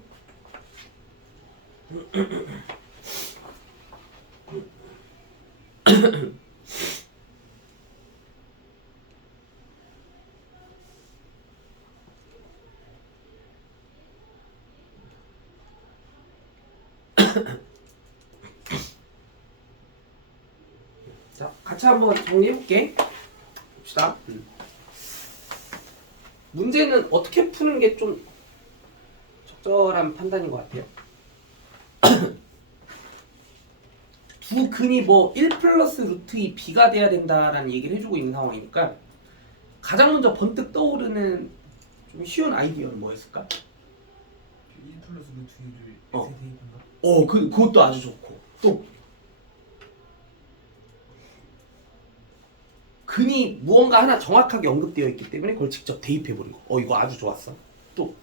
자, 같이 한번 정리해볼게. 봅시다. 문제는 어떻게 푸는 게 좀 적절한 판단인 것 같아요. 두 근이 뭐 1 플러스 루트 2 b가 돼야 된다라는 얘기를 해주고 있는 상황이니까 가장 먼저 번뜩 떠오르는 좀 쉬운 아이디어는 뭐였을까? 1 플러스 루트 2를 어. x에 대입한다. 그것도 아주 좋고 또 근이 무언가 하나 정확하게 언급되어 있기 때문에 그걸 직접 대입해버린 거. 이거 아주 좋았어. 또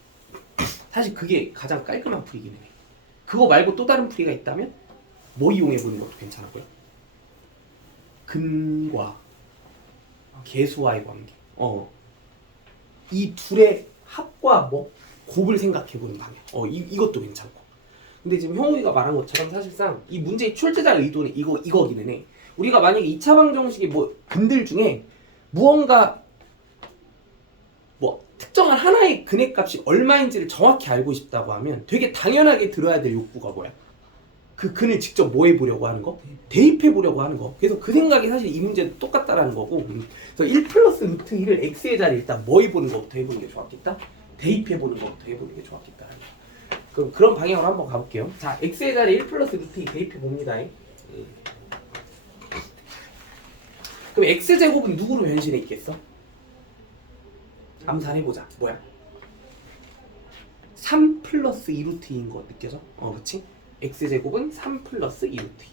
사실 그게 가장 깔끔한 풀이긴 해. 그거 말고 또 다른 풀이가 있다면 뭐 이용해보는 것도 괜찮고요. 근과 계수와의 관계. 이 둘의 합과 뭐 곱을 생각해보는 방향. 이것도 괜찮고. 근데 지금 형우이가 말한 것처럼 사실상 이 문제의 출제자 의도는 이거기는 해. 우리가 만약에 2차 방정식의 뭐 근들 중에 무언가 뭐 특정한 하나의 근의 값이 얼마인지를 정확히 알고 싶다고 하면 되게 당연하게 들어야 될 욕구가 뭐야? 그 근을 직접 뭐 해보려고 하는 거? 대입해보려고 하는 거. 그래서 그 생각이 사실 이 문제도 똑같다라는 거고. 그래서 1 플러스 루트 2를 x의 자리에 일단 뭐 해보는 것부터 해보는 게 좋았겠다? 대입해보는 것부터 해보는 게 좋았겠다. 그럼 그런 방향으로 한번 가볼게요. 자, x의 자리에 1 플러스 루트 2 대입해봅니다. 그럼 x제곱은 누구로 변신해 있겠어? 암산해보자. 뭐야? 3 플러스 2루트 2인 거 느껴져? 그치? x제곱은 3 플러스 2루트 2.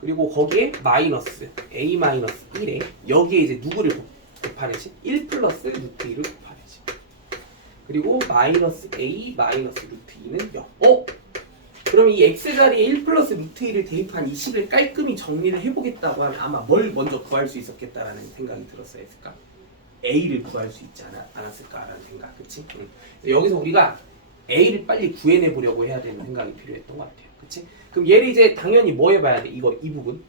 그리고 거기에 마이너스 a 마이너스 1에 여기에 이제 누구를 곱하래지? 1 플러스 루트 2를 곱하래지. 그리고 마이너스 a 마이너스 루트 2는 0. 그럼 이 x자리에 1 플러스 루트 2를 대입한 이 식을 깔끔히 정리를 해보겠다고 하면 아마 뭘 먼저 구할 수 있었겠다라는 생각이 들었어야 했을까? a를 구할 수 있지 않았을까라는 생각, 그치? 여기서 우리가 a를 빨리 구해내보려고 해야 되는 생각이 필요했던 것 같아요, 그치? 그럼 얘를 이제 당연히 뭐 해봐야 돼? 이 부분?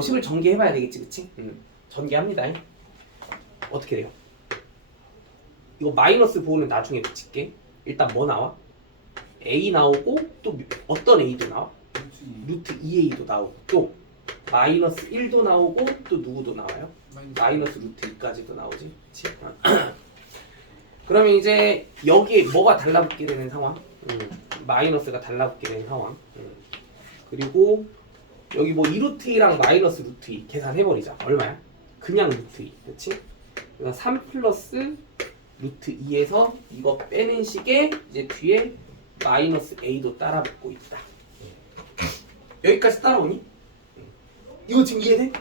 식을 전개해봐야 되겠지, 그치? 전개합니다. 어떻게 돼요? 이거 마이너스 부호는 나중에 붙일게. 일단 뭐 나와? a 나오고 또 어떤 a도 나와? 루트 2a도 나오고 또 마이너스 1도 나오고 또 누구도 나와요? 마이너스 루트 2까지도 나오지. 그치? 그러면 이제 여기에 뭐가 달라붙게 되는 상황? 마이너스가 달라붙게 되는 상황. 그리고 여기 뭐 2루트 2랑 마이너스 루트 2 계산해버리자. 얼마야? 그냥 루트 2. 그치? 그러니까 3 플러스 루트 2에서 이거 빼는 식에 이제 뒤에 마이너스 a도 따라 붙고 있다. 여기까지 따라오니? 이거 지금 이해돼?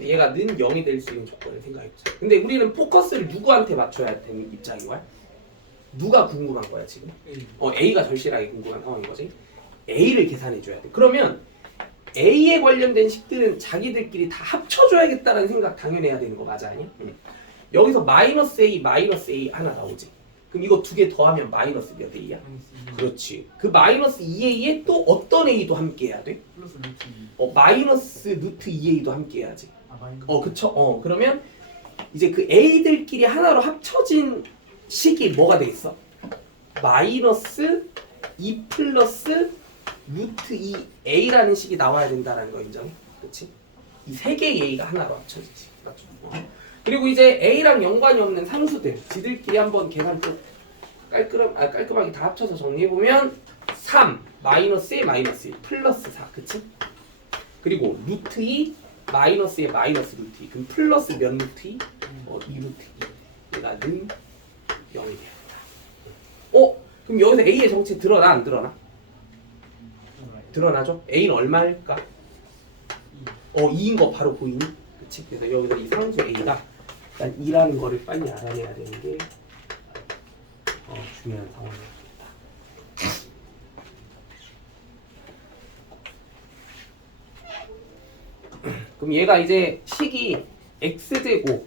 얘가 는 0이 될 수 있는 조건을 생각해보자. 근데 우리는 포커스를 누구한테 맞춰야 되는 입장인 거야? 누가 궁금한 거야 지금? A가 절실하게 궁금한 상황인 거지. A를 계산해줘야 돼. 그러면 A에 관련된 식들은 자기들끼리 다 합쳐줘야겠다는 생각 당연히 해야 되는 거 맞아 아니? 여기서 마이너스 A 하나 나오지. 그럼 이거 두 개 더하면 마이너스 몇 A야? 그렇지. 그 마이너스 2A에 또 어떤 A도 함께 해야 돼? 플러스 루트 2. 마이너스 루트 2A도 함께 해야지. 마이너스. 그쵸? 그러면 이제 그 A들끼리 하나로 합쳐진 식이 뭐가 되겠어? 마이너스 2 플러스 루트 2A라는 식이 나와야 된다는 거 인정해? 그치? 이 세 개의 A가 하나로 합쳐지지. 맞죠? 그리고 이제 A랑 연관이 없는 상수들 지들끼리 한번 계산 좀 깔끔하게 다 합쳐서 정리해보면 3 마이너스에 마이너스 1 플러스 4 그치? 그리고 루트 2 마이너스에 마이너스 루트 2 그럼 플러스 몇 루트 2? 2루트 2 얘가 는 0이 되었다. 그럼 여기서 A의 정체 드러나 안 드러나? 드러나죠? A는 얼마일까? 2인 거 바로 보이니? 그치? 그래서 여기서 이 상수 A가 일단 2라는 거를 빨리 알아내야 되는 게 중요한 상황입니다. 그럼 얘가 이제 식이 x제곱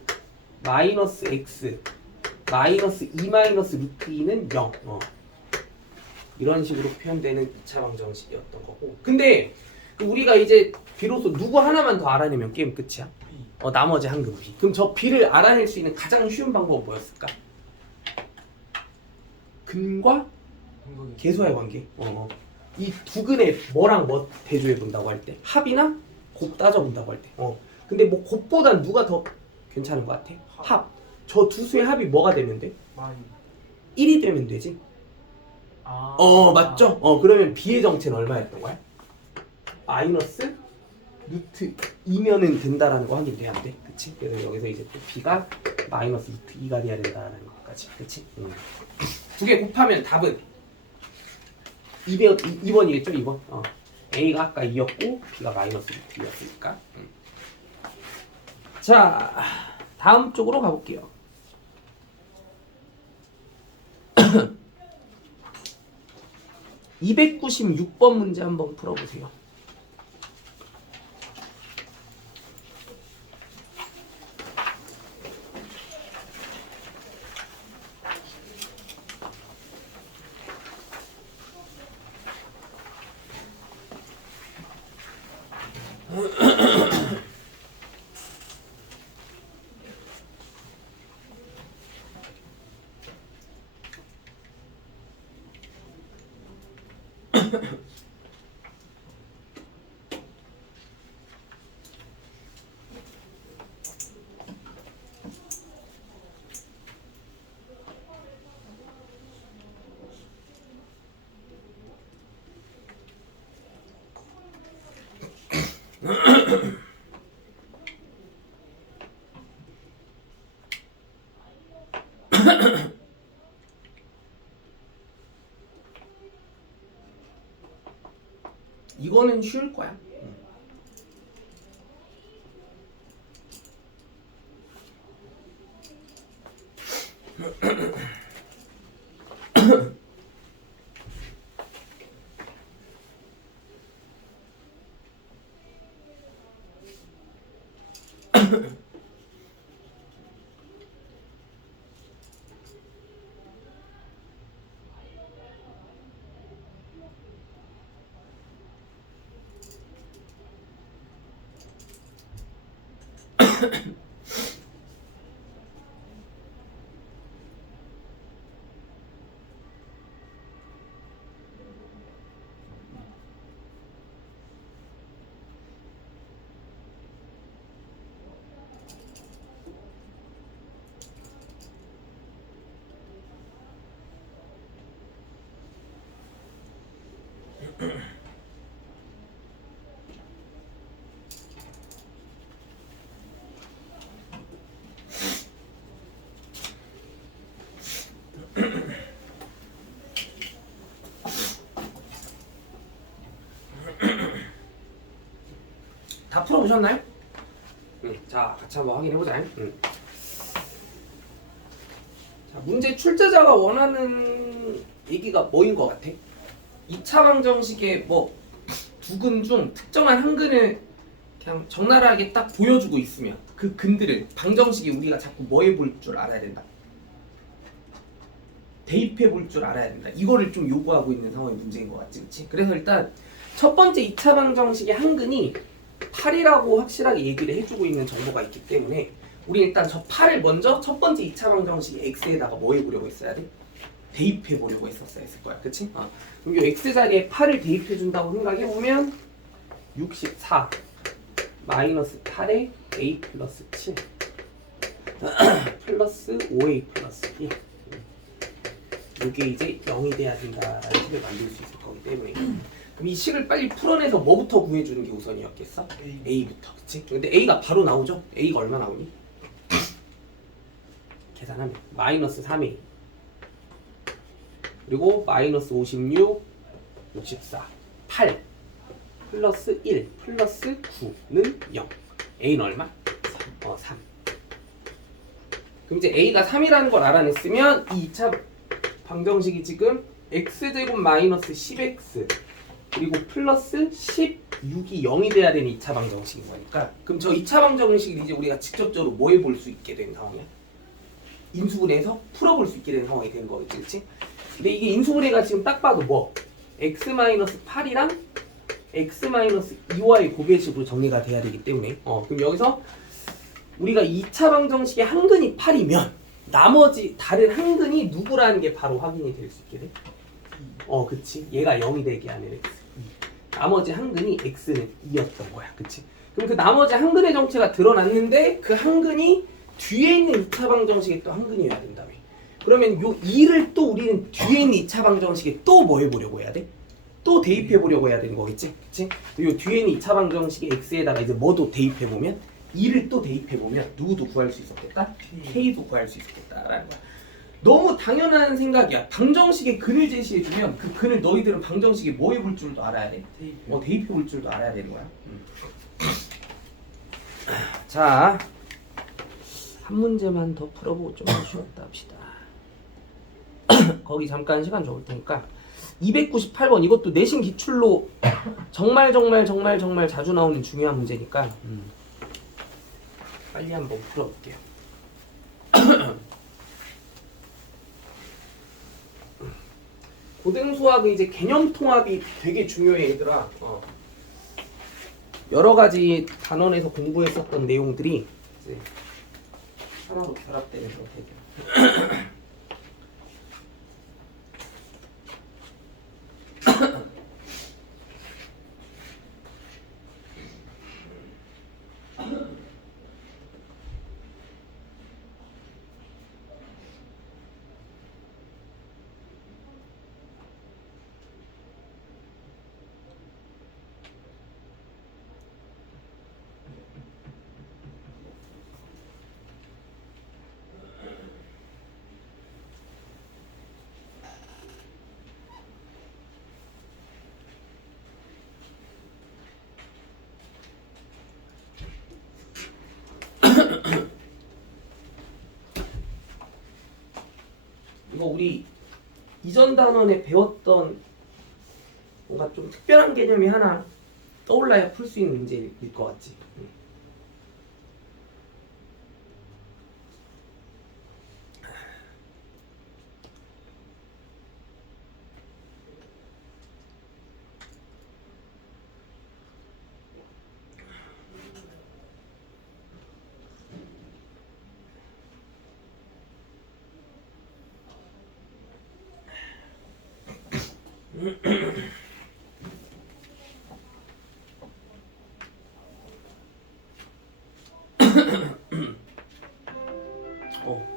마이너스 x 마이너스 2 마이너스 루트 2는 0 이런 식으로 표현되는 2차 방정식이었던 거고 근데 우리가 이제 비로소 누구 하나만 더 알아내면 게임 끝이야. 나머지 한금 B. 그럼 저 B를 알아낼 수 있는 가장 쉬운 방법은 뭐였을까? 근과 계수와의 관계. 이 두 근에 뭐랑 뭐 대조해 본다고 할 때 합이나 곱 따져 본다고 할 때. 근데 뭐 곱보단 누가 더 괜찮은 것 같아? 합. 저 두 수의 합이 뭐가 되면 돼? 1이 되면 되지. 맞죠? 그러면 B의 정체는 얼마였던 거야? 마이너스 루트 2면은 된다라는 거 확인돼야 돼. 그치? 그래서 여기서 이제 또 b가 마이너스 루트 2가 돼야 된다라는 것까지. 그치? 두 개 곱하면 답은 2번이겠죠? 2번. a가 아까 2였고 b가 마이너스 루트 2였으니까. 자, 다음 쪽으로 가볼게요. 296번 문제 한번 풀어보세요. 이거는 쉬울 거야. 다 풀어보셨나요? 자, 같이 한번 확인해보자. 자, 문제 출제자가 원하는 얘기가 뭐인 것 같아? 2차 방정식의 뭐 두 근 중 특정한 한 근을 그냥 적나라하게 딱 보여주고 있으면 그 근들을 방정식이 우리가 자꾸 뭐 해볼 줄 알아야 된다. 대입해 볼 줄 알아야 된다. 이거를 좀 요구하고 있는 상황이 문제인 것 같지, 그렇지? 그래서 일단 첫 번째 2차 방정식의 한 근이 8이라고 확실하게 얘기를 해주고 있는 정보가 있기 때문에 우리 일단 저 8을 먼저 첫 번째 2차 방정식 x에다가 뭐 해보려고 했어야 돼? 대입해 보려고 했었어야 했을 거야, 그치? 그럼 이 x 자리에 8을 대입해 준다고 생각해보면 64 마이너스 8에 a 플러스 7 플러스 5a 플러스 1 이게 이제 0이 돼야 된다라는 식을 만들 수 있을 거기 때문에 그럼 이 식을 빨리 풀어내서 뭐부터 구해주는 게 우선이었겠어? A부터, 그치? 근데 A가 바로 나오죠? A가 얼마 나오니? 계산하면 마이너스 3A 그리고 마이너스 56, 64, 8 플러스 1 플러스 9는 0 A는 얼마? 3. 3 그럼 이제 A가 3이라는 걸 알아냈으면 이 2차 방정식이 지금 x제곱 마이너스 10x 그리고 플러스 16이 0이 돼야 되는 2차 방정식인 거니까 그럼 저 2차 방정식을 이제 우리가 직접적으로 뭐 해볼 수 있게 된 상황이야? 인수분해해서 풀어볼 수 있게 된 상황이 된 거겠지, 그치? 근데 이게 인수분해가 지금 딱 봐도 뭐 x-8이랑 x-2y 고배식으로 정리가 돼야 되기 때문에 그럼 여기서 우리가 2차 방정식의 한 근이 8이면 나머지 다른 한 근이 누구라는 게 바로 확인이 될 수 있게 돼? 그치. 얘가 0이 되게 하는 x. 나머지 한 근이 x는 2였던 거야. 그치? 그럼 그 나머지 한 근의 정체가 드러났는데 그 한 근이 뒤에 있는 2차 방정식에 또 한 근이어야 된다며. 그러면 요 2를 또 우리는 뒤에 있는 2차 방정식에 또 뭐 해보려고 해야 돼? 또 대입해 보려고 해야 되는 거겠지, 그치? 요 뒤에는 2차 방정식의 x에다가 이제 뭐도 대입해 보면 2를 또 대입해 보면 누구도 구할 수 있었겠다, k도 구할 수 있었겠다라는 거야. 너무 당연한 생각이야. 방정식의 근을 제시해 주면 그 근을 너희들은 방정식에 뭐 해볼 줄도 알아야 돼. 대입해 볼 줄도 알아야 되는 거야. 자, 한 문제만 더 풀어보고 좀 쉬었다 합시다. 거기 잠깐 시간 줘볼 테니까 298번 이것도 내신 기출로 정말 자주 나오는 중요한 문제니까 빨리 한번 풀어볼게요. 고등수학은 이제 개념 통합이 되게 중요해 얘들아. 여러 가지 단원에서 공부했었던 내용들이 이제 하나로 결합되면서 되게 이거 우리 이전 단원에 배웠던 뭔가 좀 특별한 개념이 하나 떠올라야 풀 수 있는 문제일 것 같지.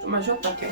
좀만 쉬었다 할게요.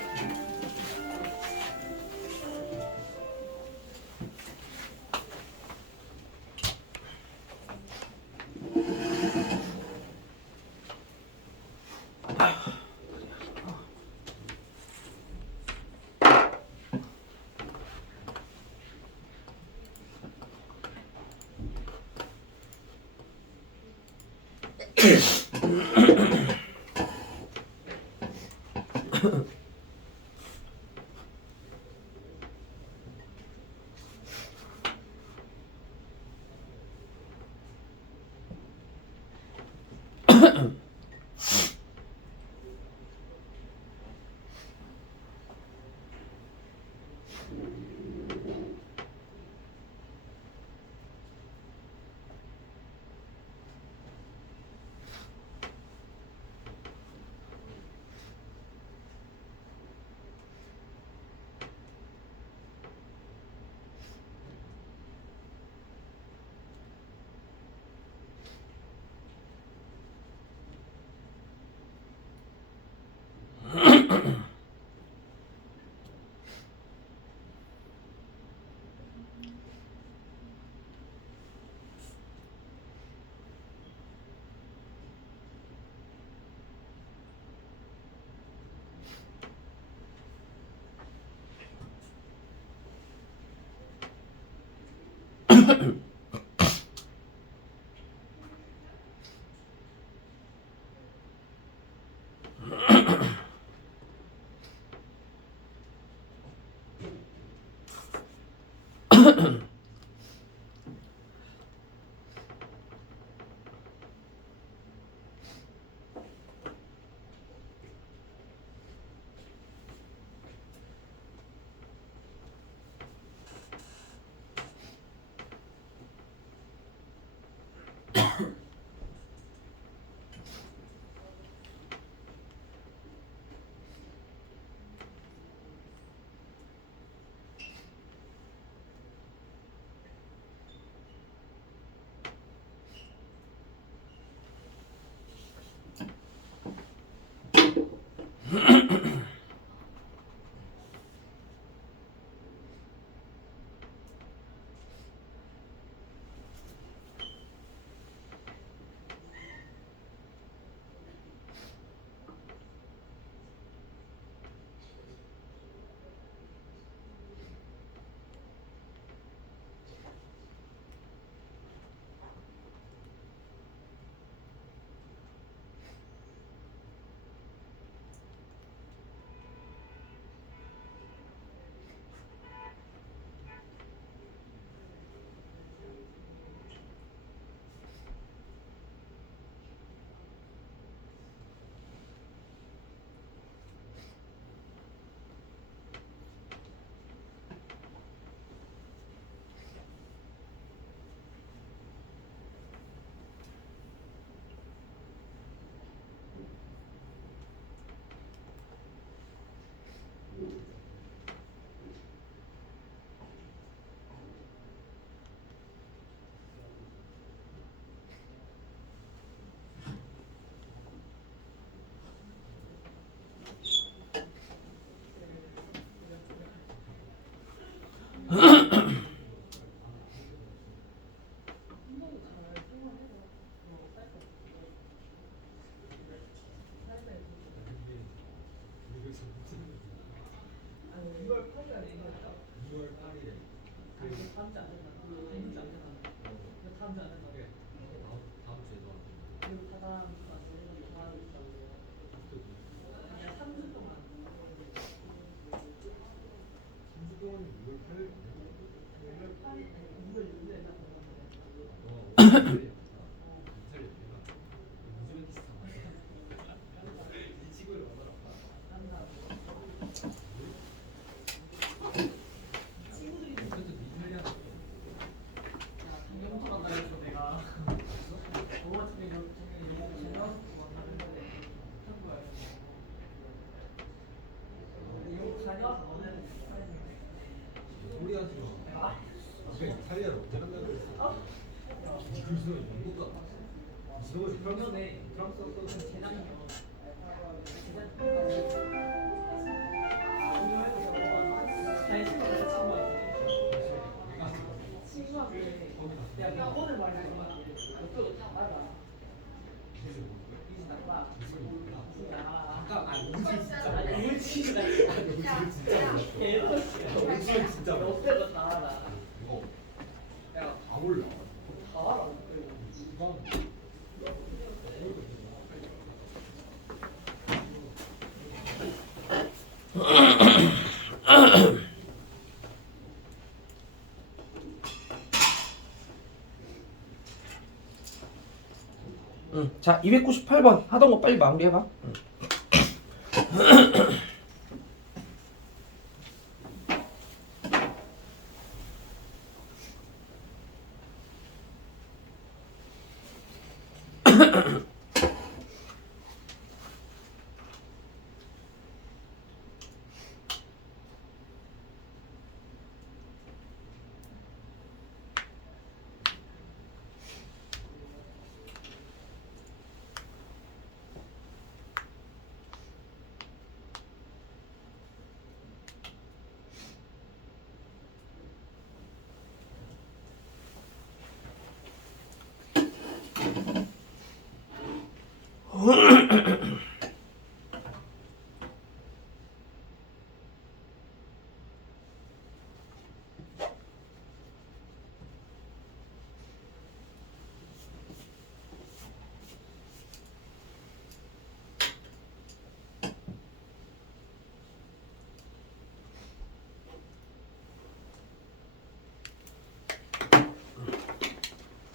자, 298번 하던 거 빨리 마무리해봐.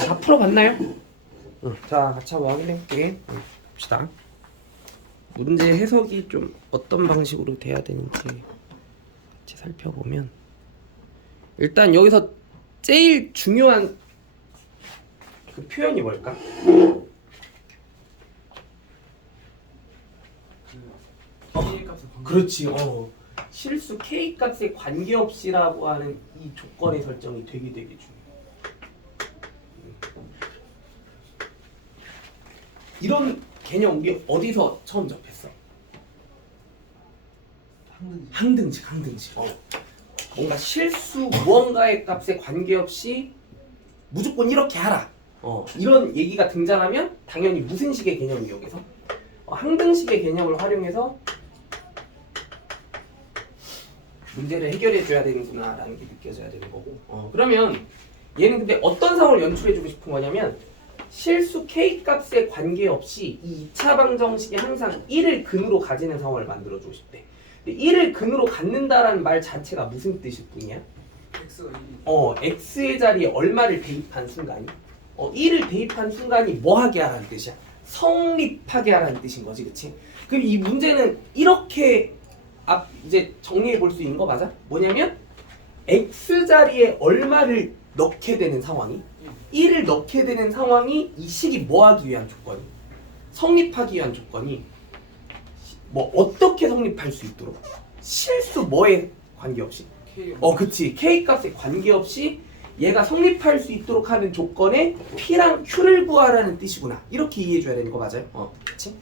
다 풀어봤나요? 자, 같이 한번 확인해볼게. 봅시다. 문제 해석이 좀 어떤 방식으로 돼야 되는지 같이 살펴보면, 일단 여기서 제일 중요한 그 표현이 뭘까? 그렇지. 실수 K 값에 관계없이라고 하는 이 조건의 설정이 되게 중요해. 이런 개념 우리 어디서 처음 접했어? 항등식. 뭔가 실수 무언가의 값에 관계없이 무조건 이렇게 하라. 이런 얘기가 등장하면 당연히 무슨 식의 개념이 여기서? 항등식의 개념을 활용해서 문제를 해결해 줘야 되는구나 라는 게 느껴져야 되는 거고. 그러면 얘는 근데 어떤 상황을 연출해 주고 싶은 거냐면, 실수 K 값에 관계없이 이 2차 방정식이 항상 1을 근으로 가지는 상황을 만들어주고 싶대. 근데 1을 근으로 갖는다라는 말 자체가 무슨 뜻일 뿐이야? x의 자리에 얼마를 대입한 순간이 1을 대입한 순간이 뭐 하게 하라는 뜻이야? 성립하게 하라는 뜻인 거지, 그치? 그럼 이 문제는 이렇게 이제 정리해 볼 수 있는 거 맞아? 뭐냐면 x 자리에 얼마를 넣게 되는 상황이 1을 넣게 되는 상황이 이 식이 뭐 하기 위한 조건이? 성립하기 위한 조건이 뭐 어떻게 성립할 수 있도록? 실수 뭐에 관계없이? 그치. K 값에 관계없이 얘가 성립할 수 있도록 하는 조건에 P랑 Q를 구하라는 뜻이구나. 이렇게 이해해줘야 되는 거 맞아요? 그치?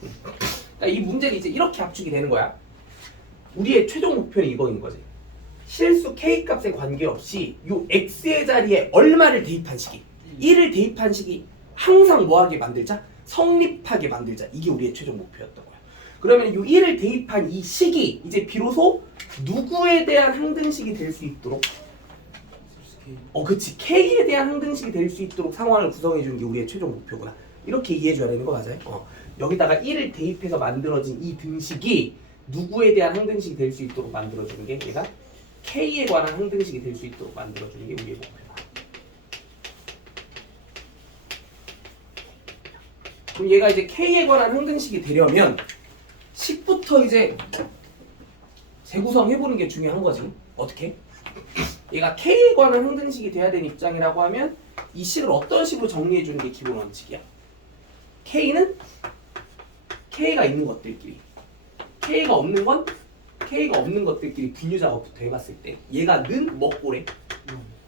그러니까 이 문제는 이제 이렇게 압축이 되는 거야. 우리의 최종 목표는 이거인 거지. 실수 K 값에 관계없이 요 X의 자리에 얼마를 대입한 식이 1을 대입한 식이 항상 뭐하게 만들자? 성립하게 만들자. 이게 우리의 최종 목표였던 거야. 그러면 이 1을 대입한 이 식이 이제 비로소 누구에 대한 항등식이 될 수 있도록 그치 K에 대한 항등식이 될 수 있도록 상황을 구성해 주는 게 우리의 최종 목표구나. 이렇게 이해해 줘야 되는 거 맞아요? 여기다가 1을 대입해서 만들어진 이 등식이 누구에 대한 항등식이 될 수 있도록 만들어 주는 게 얘가 K에 관한 항등식이 될 수 있도록 만들어 주는 게 우리의 목표다. 그럼 얘가 이제 K에 관한 항등식이 되려면 식부터 이제 재구성 해보는 게 중요한 거지. 어떻게? 얘가 K에 관한 항등식이 돼야 되는 입장이라고 하면 이 식을 어떤 식으로 정리해 주는 게 기본 원칙이야. K는 K가 있는 것들끼리, K가 없는 건 K가 없는 것들끼리 분류 작업부터 해봤을 때 얘가 는 먹고래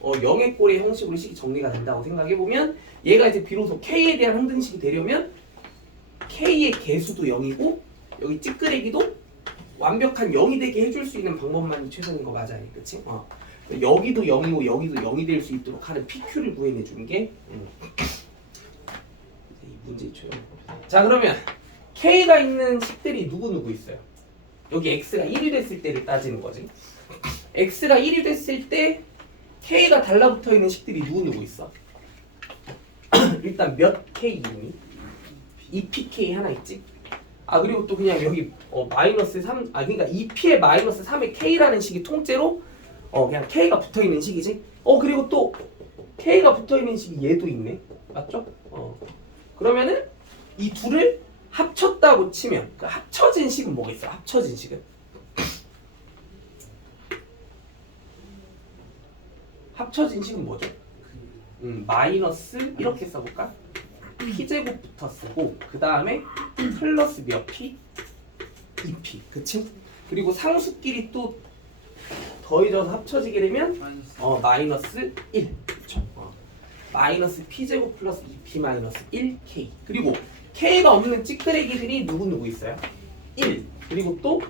0의 꼴의 형식으로 식이 정리가 된다고 생각해보면 얘가 이제 비로소 K에 대한 항등식이 되려면 K의 개수도 0이고 여기 찌끄레기도 완벽한 0이 되게 해줄 수 있는 방법만이 최선인 거 맞아요. 그치? 여기도 0이고 여기도 0이 될 수 있도록 하는 PQ를 구해내 주는 게 이 문제의 최종. 자 그러면 K가 있는 식들이 누구 있어요? 여기 X가 1이 됐을 때를 따지는 거지. X가 1이 됐을 때 K가 달라붙어 있는 식들이 누구 있어? 일단 몇 K 있니? 2PK 하나 있지? 그리고 또 그냥 여기 마이너스 3 그러니까 2P에 마이너스 3의 K라는 식이 통째로 그냥 K가 붙어 있는 식이지? 그리고 또 K가 붙어 있는 식이 얘도 있네. 맞죠? 그러면은 이 둘을 합쳤다고 치면 그 합쳐진 식은 뭐겠어? 합쳐진 식은 합쳐진 식은 뭐죠? 마이너스 이렇게 써볼까? P제곱부터 쓰고 그 다음에 플러스 몇 P? 2P 그치? 그리고 상수끼리 또 더해져서 합쳐지게 되면 마이너스 1 그쵸? 마이너스 P제곱 플러스 2P 마이너스 1K 그리고 K가 없는 찌끄레기들이 누구 있어요? 1 그리고 또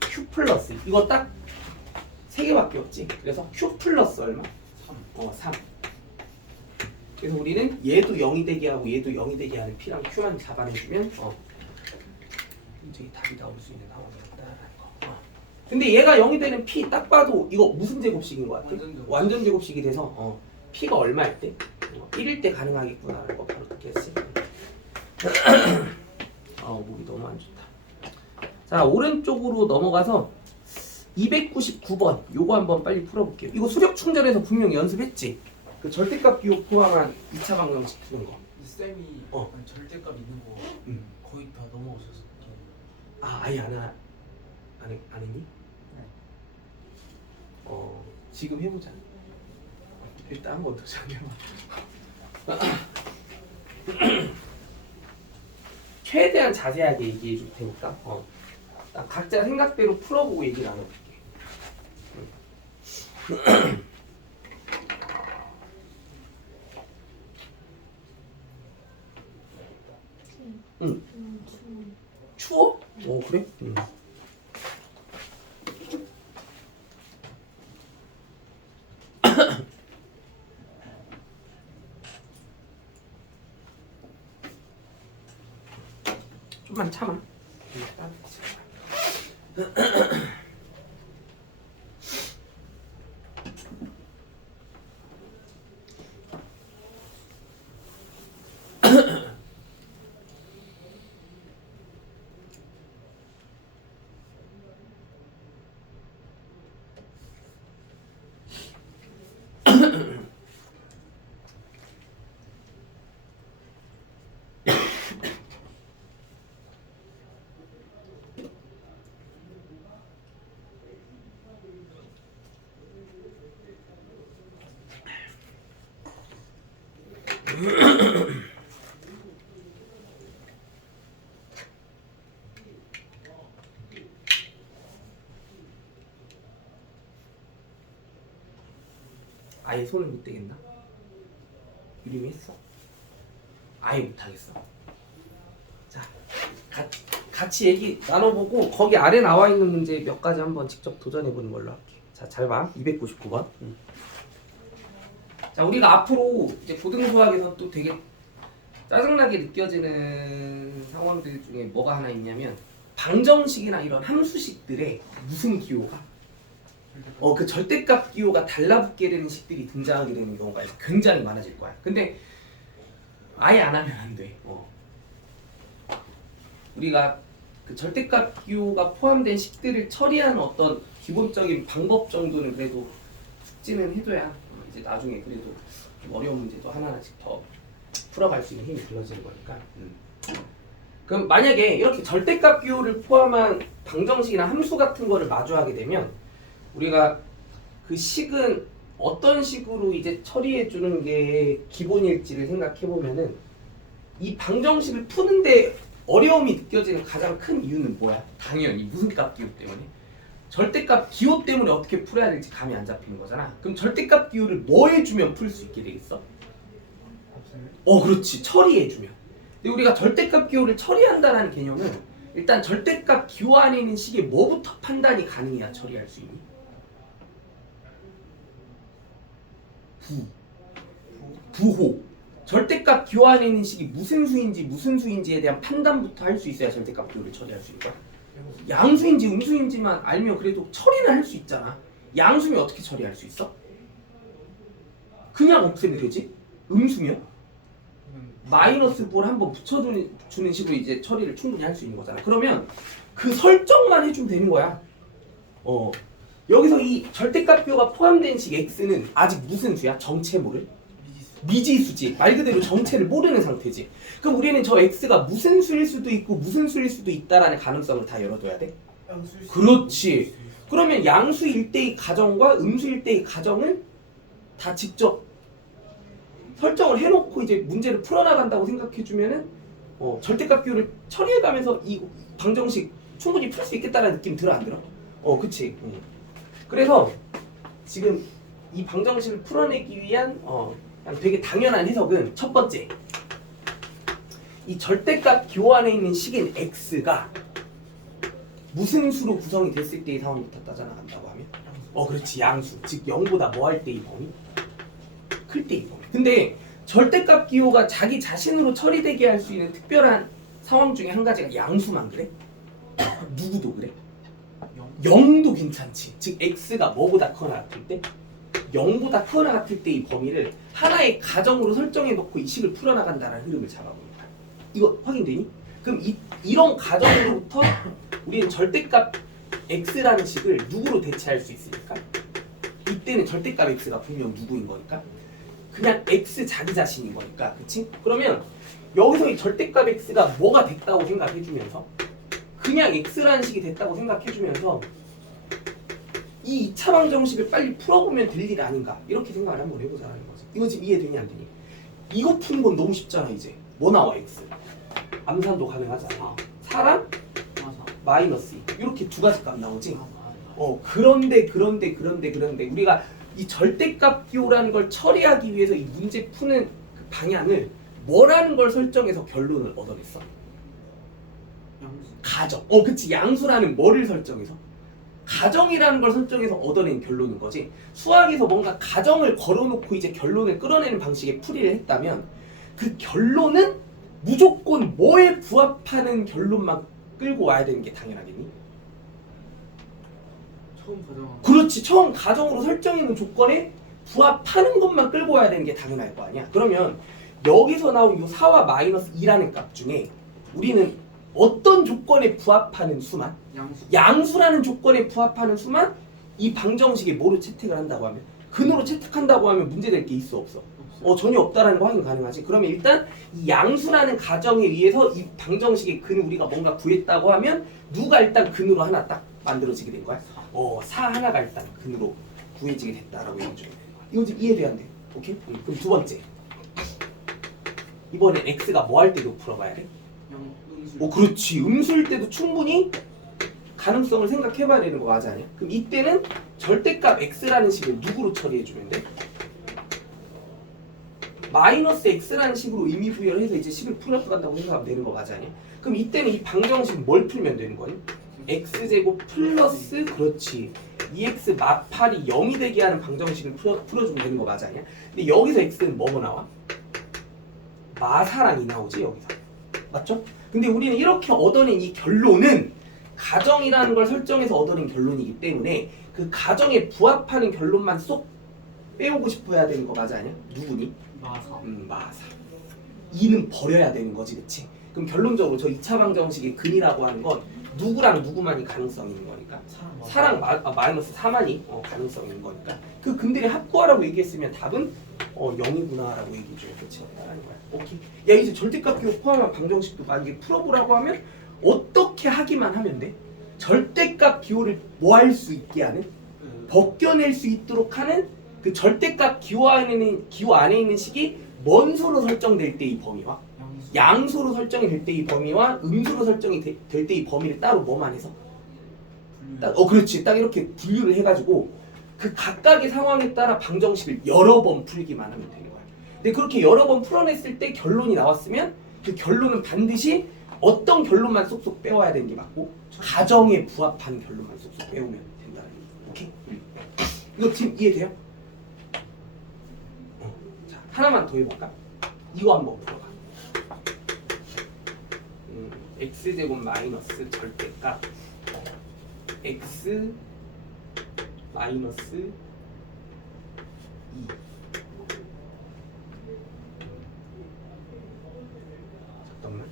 Q 플러스 이거 딱 3개밖에 없지. 그래서 Q 플러스 얼마? 3 그래서 우리는 얘도 0이 되게 하고 얘도 0이 되게 하는 P랑 Q만 잡아내주면 굉장히 답이 나올 수 있는 상황이었다라는 거. 근데 얘가 0이 되는 P 딱 봐도 이거 무슨 제곱식인 것 같아? 완전 제곱식이 돼서 P가 얼마일 때? 1일 때 가능하겠구나라는 거 바로 느꼈지. 목이 너무 안 좋다. 자 오른쪽으로 넘어가서 299번 요거 한번 빨리 풀어볼게요. 이거 수력 충전해서 분명 연습했지? 그 절대값 비호 포함한 2차 방정식 푸는 거. 쌤이 절대값 있는 거 거의 다 넘어오셨어. 아예 안 했니? 지금 해보자. 일단 한번 더 시작해봐. 최대한 자세하게 얘기해 줄 테니까 각자 생각대로 풀어보고 얘기 나눠볼게. 추워? 그래? 좀만 참아. 아예 손을 못 대겠나? 유림이 했어? 아예 못하겠어. 자, 같이 얘기 나눠보고 거기 아래 나와 있는 문제 몇 가지 한번 직접 도전해보는 걸로 할게. 자, 잘 봐. 299번. 자, 우리가 앞으로 이제 고등수학에서 또 되게 짜증나게 느껴지는 상황들 중에 뭐가 하나 있냐면 방정식이나 이런 함수식들의 무슨 기호가 그 절대값 기호가 달라붙게 되는 식들이 등장하게 되는 경우가 굉장히 많아질 거야. 근데 아예 안 하면 안 돼. 우리가 그 절대값 기호가 포함된 식들을 처리하는 어떤 기본적인 방법 정도는 그래도 숙지는 해둬야 이제 나중에 그래도 좀 어려운 문제도 하나하나씩 더 풀어갈 수 있는 힘이 길러지는 거니까. 그럼 만약에 이렇게 절대값 기호를 포함한 방정식이나 함수 같은 거를 마주하게 되면 우리가 그 식은 어떤 식으로 이제 처리해 주는 게 기본일지를 생각해 보면은 이 방정식을 푸는데 어려움이 느껴지는 가장 큰 이유는 뭐야? 당연히 무슨 값 기호 때문에. 절대값 기호 때문에 어떻게 풀어야 될지 감이 안 잡히는 거잖아. 그럼 절대값 기호를 뭐 해주면 풀 수 있게 되겠어? 그렇지. 처리해주면. 근데 우리가 절대값 기호를 처리한다는 개념은 일단 절대값 기호 안에 있는 식의 뭐부터 판단이 가능해야 처리할 수 있니? 부호. 절대값 기호 안에 있는 식이 무슨 수인지에 대한 판단부터 할 수 있어야 절대값 기호를 처리할 수 있는 거야. 양수인지 음수인지만 알면 그래도 처리는 할 수 있잖아. 양수면 어떻게 처리할 수 있어? 그냥 없애면 되지. 음수면 마이너스 부를 한번 붙여주는 식으로 이제 처리를 충분히 할 수 있는 거잖아. 그러면 그 설정만 해주면 되는 거야. 여기서 이 절대값 기호가 포함된 식 x는 아직 무슨 수야? 정체 모를? 미지수지. 말 그대로 정체를 모르는 상태지. 그럼 우리는 저 x가 무슨 수일 수도 있고 무슨 수일 수도 있다라는 가능성을 다 열어둬야 돼? 그렇지. 그러면 양수일 때의 가정과 음수일 때의 가정을 다 직접 설정을 해놓고 이제 문제를 풀어나간다고 생각해주면은 절대값 기호를 처리해가면서 이 방정식 충분히 풀 수 있겠다라는 느낌 들어 안 들어? 그치. 그래서 지금 이 방정식을 풀어내기 위한 그냥 되게 당연한 해석은 첫 번째, 이 절대값 기호 안에 있는 식인 x가 무슨 수로 구성이 됐을 때의 상황부터 따져나간다고 하면 그렇지. 양수. 즉 0보다 뭐 할 때의 범위? 클 때의 범위. 근데 절대값 기호가 자기 자신으로 처리되게 할 수 있는 특별한 상황 중에 한 가지가 양수만 그래? 누구도 그래? 0도 괜찮지. 즉 x가 뭐보다 크거나 같을 때 0보다 크거나 같을 때의 범위를 하나의 가정으로 설정해 놓고 이 식을 풀어나간다는 흐름을 잡아보는 거야. 이거 확인되니? 그럼 이런 가정으로부터 우리는 절대값 x라는 식을 누구로 대체할 수 있으니까? 이때는 절대값 x가 분명 누구인 거니까? 그냥 x 자기 자신인 거니까. 그치? 그러면 여기서 이 절대값 x가 뭐가 됐다고 생각해주면서 그냥 x라는 식이 됐다고 생각해주면서 이 2차 방정식을 빨리 풀어보면 될 일 아닌가 이렇게 생각을 한번 해보자는 거지. 이거 지금 이해되니 안 되니? 이거 푸는 건 너무 쉽잖아. 이제 뭐 나와? x 암산도 가능하잖아. 4랑 마이너스 2 이렇게 두 가지 값 나오지. 그런데 우리가 이 절대값 기호라는 걸 처리하기 위해서 이 문제 푸는 그 방향을 뭐라는 걸 설정해서 결론을 얻어냈어? 가정. 그치. 양수라는 뭐를 설정해서? 가정이라는 걸 설정해서 얻어낸 결론인 거지. 수학에서 뭔가 가정을 걸어놓고 이제 결론을 끌어내는 방식의 풀이를 했다면 그 결론은 무조건 뭐에 부합하는 결론만 끌고 와야 되는 게 당연하겠니? 처음 가정. 그렇지. 처음 가정으로 설정해놓은 조건에 부합하는 것만 끌고 와야 되는 게 당연할 거 아니야. 그러면 여기서 나온 이 4와 마이너스 2라는 값 중에 우리는 어떤 조건에 부합하는 수만? 양수라는 조건에 부합하는 수만 이 방정식에 뭐로 채택을 한다고 하면? 근으로 채택한다고 하면 문제될 게 있어 없어? 전혀 없다라는 거 확인 가능하지. 그러면 일단 이 양수라는 가정에 의해서 이 방정식의 근을 우리가 뭔가 구했다고 하면 누가 일단 근으로 하나 딱 만들어지게 된 거야? 4 하나가 일단 근으로 구해지게 됐다라고 얘기해 주면 되는 거야. 이거 지금 이해돼야 안 돼? 오케이? 그럼 두 번째, 이번엔 x가 뭐 할 때도 풀어봐야 돼? 그렇지. 음수일 때도 충분히 가능성을 생각해봐야 되는 거 맞아 아니야? 그럼 이때는 절대값 x라는 식을 누구로 처리해주면 돼? 마이너스 x라는 식으로 의미 부여를 해서 이제 식을 풀어간다고 생각하면 되는 거 맞아 아니야? 그럼 이때는 이 방정식 뭘 풀면 되는 거니? x제곱 플러스 그렇지 2x 마팔이 0이 되게 하는 방정식을 풀어주면 되는 거 맞아 아니야? 근데 여기서 x는 뭐뭐 나와? 마사랑이 나오지 여기서. 맞죠? 근데 우리는 이렇게 얻어낸 이 결론은 가정이라는 걸 설정해서 얻어낸 결론이기 때문에 그 가정에 부합하는 결론만 쏙 빼오고 싶어야 되는 거 맞아 아니야? 누구니? 마사. 마사. 2는 버려야 되는 거지, 그치? 그럼 결론적으로 저 2차 방정식의 근이라고 하는 건 누구랑 누구만이 가능성이 있는 거니까 사랑 마이너스 4만이 가능성이 있는 거니까 그 근들의 합구하라고 얘기했으면 답은 0이구나 라고 얘기해 줄 끝이었다라는 거야. 오케이. 야 이제 절대값 기호 포함한 방정식도 만약에 풀어보라고 하면 어떻게 하기만 하면 돼? 절대값 기호를 뭐 할 수 있게 하는? 벗겨낼 수 있도록 하는 그 절대값 기호 안에 있는 식이 뭔수로 설정될 때 이 범위와 양수로 설정이 될 때 이 범위와 음수로 설정이 될 때 이 범위를 따로 뭐만 해서 그렇지. 딱 이렇게 분류를 해가지고 그 각각의 상황에 따라 방정식을 여러 번 풀기만 하면 되는 거야. 근데 그렇게 여러 번 풀어냈을 때 결론이 나왔으면 그 결론은 반드시 어떤 결론만 쏙쏙 빼와야 되는 게 맞고 가정에 부합하는 결론만 쏙쏙 빼오면 된다는 얘기. 오케이? 이거 지금 이해돼요? 자, 하나만 더 해볼까? 이거 한번 풀어봐. x제곱 마이너스 절대값 x 마이너스 2 잠깐만.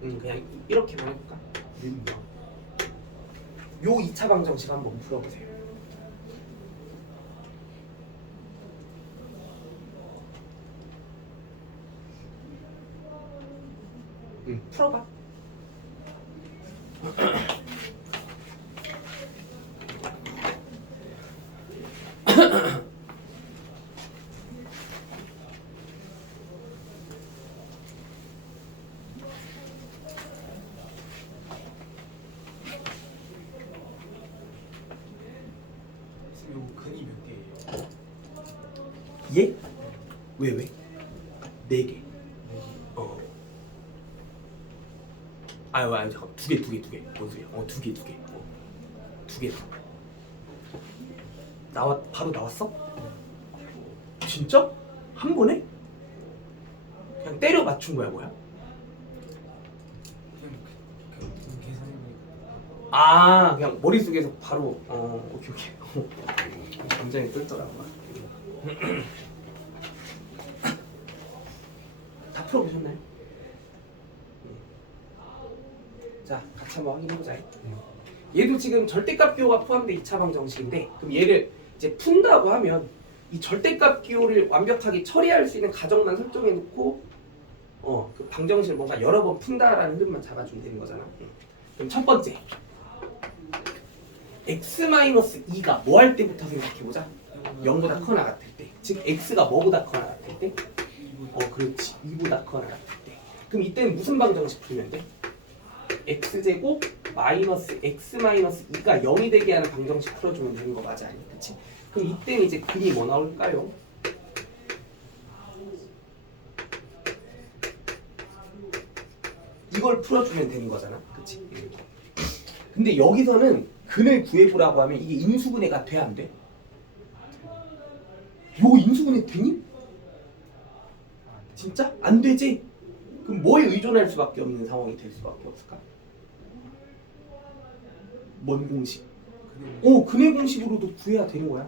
그냥 이렇게만 해볼까? 요 2차 방정식 한번 풀어보세요. 풀어봐. 요거 근이 몇 개예요? 예? 왜? 4개. 아유 잠깐 두 개. 뭔 소리야? 두 개. 두 개. 바로 나왔어? 진짜? 한 번에? 그냥 때려 맞춘 거야 뭐야? 그냥 계산해보니까 그냥 머릿속에서 바로 오케이. 굉장히 뜰더라고. 다 풀어보셨나요? 자, 같이 한번 확인해보자. 얘도 지금 절대값 기호가 포함된 2차 방정식인데 그럼 얘를 이제 푼다고 하면 이 절대값 기호를 완벽하게 처리할 수 있는 가정만 설정해놓고 그 방정식을 뭔가 여러 번 푼다라는 흐름만 잡아주면 되는 거잖아. 그럼 첫 번째 x-2가 뭐 할 때부터 생각해보자. 0보다 커나 같을 때. 즉 x가 뭐보다 커나 같을 때? 그렇지. 2보다 커나 같을 때. 그럼 이때는 무슨 방정식 풀면 돼? x제곱 마이너스 x 마이너스 2가 0이 되게 하는 방정식 풀어주면 되는 거 맞아 아니? 그치? 그럼 이때는 이제 근이 뭐 나올까요? 이걸 풀어주면 되는 거잖아. 그치? 근데 여기서는 근을 구해보라고 하면 이게 인수분해가 돼 안 돼? 요 인수분해 되니? 진짜? 안 되지? 그럼 뭐에 의존할 수밖에 없는 상황이 될 수밖에 없을까? 뭔 공식? 근의 공식으로도 구해야 되는 거야.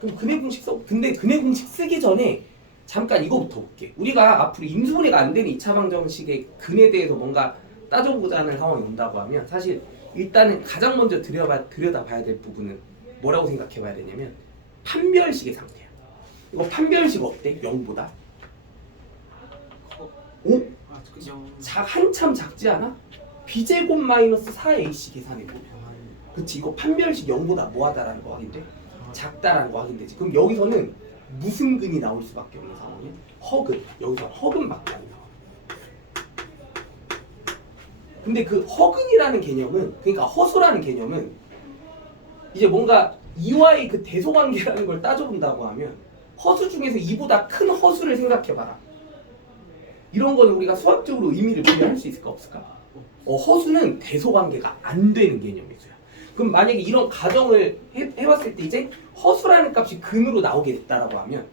그럼 근의 공식 써. 근데 근의 공식 쓰기 전에 잠깐 이거부터 볼게. 우리가 앞으로 인수분해가 안 되는 2차 방정식의 근에 대해서 뭔가 따져보자는 상황이 온다고 하면 사실 일단은 가장 먼저 들여다봐야 될 부분은 뭐라고 생각해봐야 되냐면 판별식의 상태야. 이거 판별식 어때? 0보다? 그죠? 한참 작지 않아? b제곱 마이너스 4ac 계산해보면 그치 이거 판별식 0보다 뭐하다라는 거 확인돼? 작다라는 거 확인되지. 그럼 여기서는 무슨 근이 나올 수밖에 없는 상황이야? 허근. 여기서 허근밖에 안 나와. 근데 그 허근이라는 개념은 그러니까 허수라는 개념은 이제 뭔가 이와의 그 대소관계라는 걸 따져본다고 하면 허수 중에서 이보다 큰 허수를 생각해봐라. 이런 거는 우리가 수학적으로 의미를 부여할 수 있을까 없을까? 허수는 대소관계가 안 되는 개념이죠. 그럼 만약에 이런 가정을 해봤을 때 이제 허수라는 값이 근으로 나오게 됐다라고 하면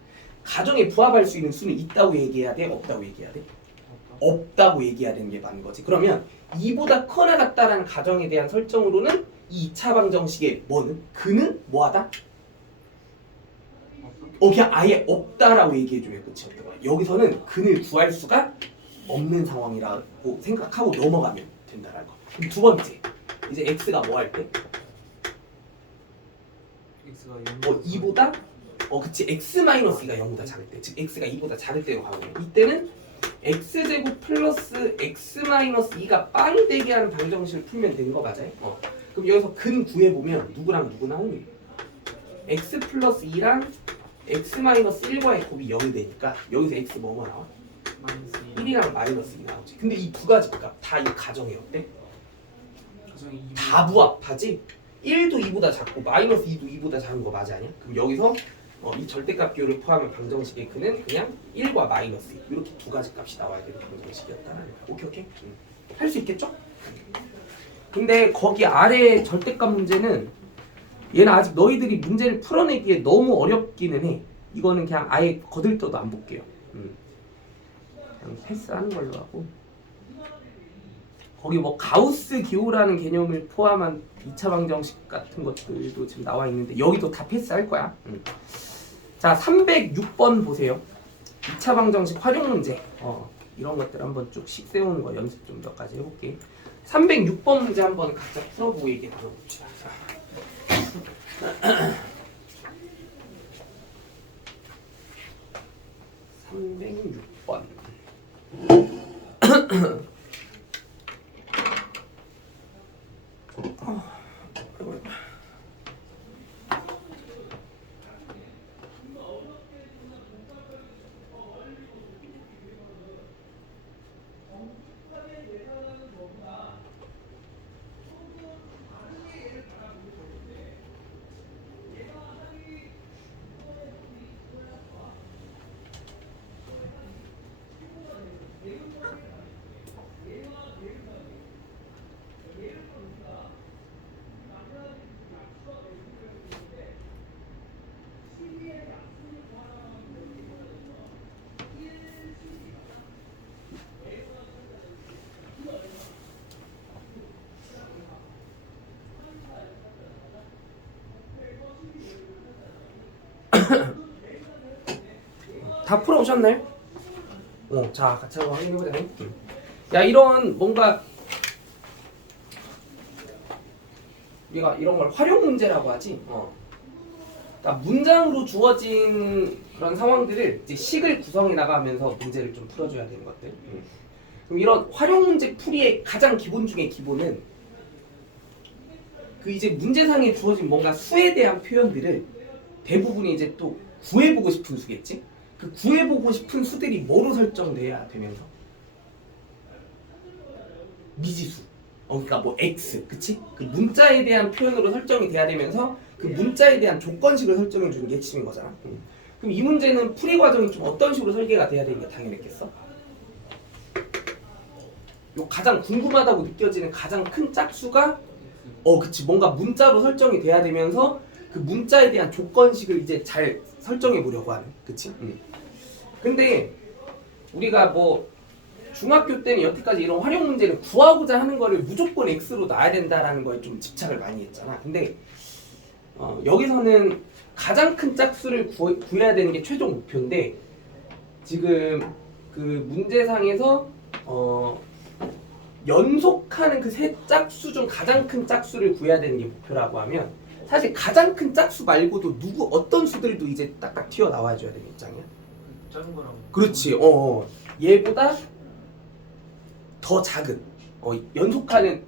가정에 부합할 수 있는 수는 있다고 얘기해야 돼? 없다고 얘기해야 돼? 없다고 얘기해야 되는 게 맞는 거지. 그러면 2보다 커나 같다라는 가정에 대한 설정으로는 이 2차 방정식의 뭐는? 그는 뭐하다? 그냥 아예 없다라고 얘기해줘야 끝이 없는 거야. 여기서는 근을 구할 수가 없는 상황이라고 생각하고 넘어가면 된다라는 거. 그럼 두 번째, 이제 x가 뭐 할 때? x가 2보다 그치 x-2가 0보다 작을 때, 즉 x가 2보다 작을 때로 가거든요. 이때는 x제곱 플러스 x-2가 빵이 되게 하는 방정식을 풀면 되는 거 맞아요? 그럼 여기서 근 구해보면 누구랑 누구 나오니? x 플러스 2랑 x-1과의 곱이 0이 되니까 여기서 x 뭐가 나와? 마이너스 1이랑 마이너스 2 나오지. 근데 이 두 가지 값 다 이 가정에 어때? 가정이 2 다 부합하지? 1도 2보다 작고 마이너스 2도 2보다 작은 거 맞아 아니야? 그럼 여기서 이 절대값 비율을 포함한 방정식의 근은 그냥 1과 마이너스 2 이렇게 두 가지 값이 나와야 되는 방정식이었다는 거야. 오케이? 할 수 있겠죠? 근데 거기 아래 절대값 문제는 얘는 아직 너희들이 문제를 풀어내기에 너무 어렵기는 해. 이거는 그냥 아예 거들떠도 안 볼게요. 그냥 패스하는 걸로 하고. 거기 뭐 가우스 기호라는 개념을 포함한 2차 방정식 같은 것들도 지금 나와 있는데 여기도 다 패스할 거야. 자, 306번 보세요. 2차 방정식 활용 문제. 이런 것들 한번 쭉씩 세우는 거 연습 좀 몇 가지 해볼게. 306번 문제 한번 각자 풀어보고 얘기 나눠봅시다. 306번. 다 풀어오셨나요? 자, 같이 한번 확인해보자. 야, 이런 뭔가 우리가 이런 걸 활용 문제라고 하지. 그러니까 문장으로 주어진 그런 상황들을 이제 식을 구성해 나가면서 문제를 좀 풀어줘야 되는 것들. 그럼 이런 활용 문제 풀이의 가장 기본 중에 기본은 그 이제 문제상에 주어진 뭔가 수에 대한 표현들을 대부분이 이제 또 구해보고 싶은 수겠지. 그 구해보고 싶은 수들이 뭐로 설정돼야 되면서 미지수. 그러니까 뭐 x, 그치? 그 문자에 대한 표현으로 설정이 돼야 되면서 그 문자에 대한 조건식을 설정해 주는 게 핵심인 거잖아. 그럼 이 문제는 풀이 과정이 좀 어떤 식으로 설계가 돼야 되는 게 당연했겠어? 요 가장 궁금하다고 느껴지는 가장 큰 짝수가 그치, 뭔가 문자로 설정이 돼야 되면서 그 문자에 대한 조건식을 이제 잘 설정해 보려고 하는, 그치? 근데 우리가 뭐 중학교 때는 여태까지 이런 활용 문제를 구하고자 하는 거를 무조건 x로 놔야 된다라는 거에 좀 집착을 많이 했잖아. 근데 여기서는 가장 큰 짝수를 구해야 되는 게 최종 목표인데 지금 그 문제상에서 연속하는 그 세 짝수 중 가장 큰 짝수를 구해야 되는 게 목표라고 하면 사실 가장 큰 짝수 말고도 어떤 수들도 이제 딱딱 튀어나와 줘야 되는 입장이야. 작은 거랑 그렇지. 얘보다 더 작은 연속하는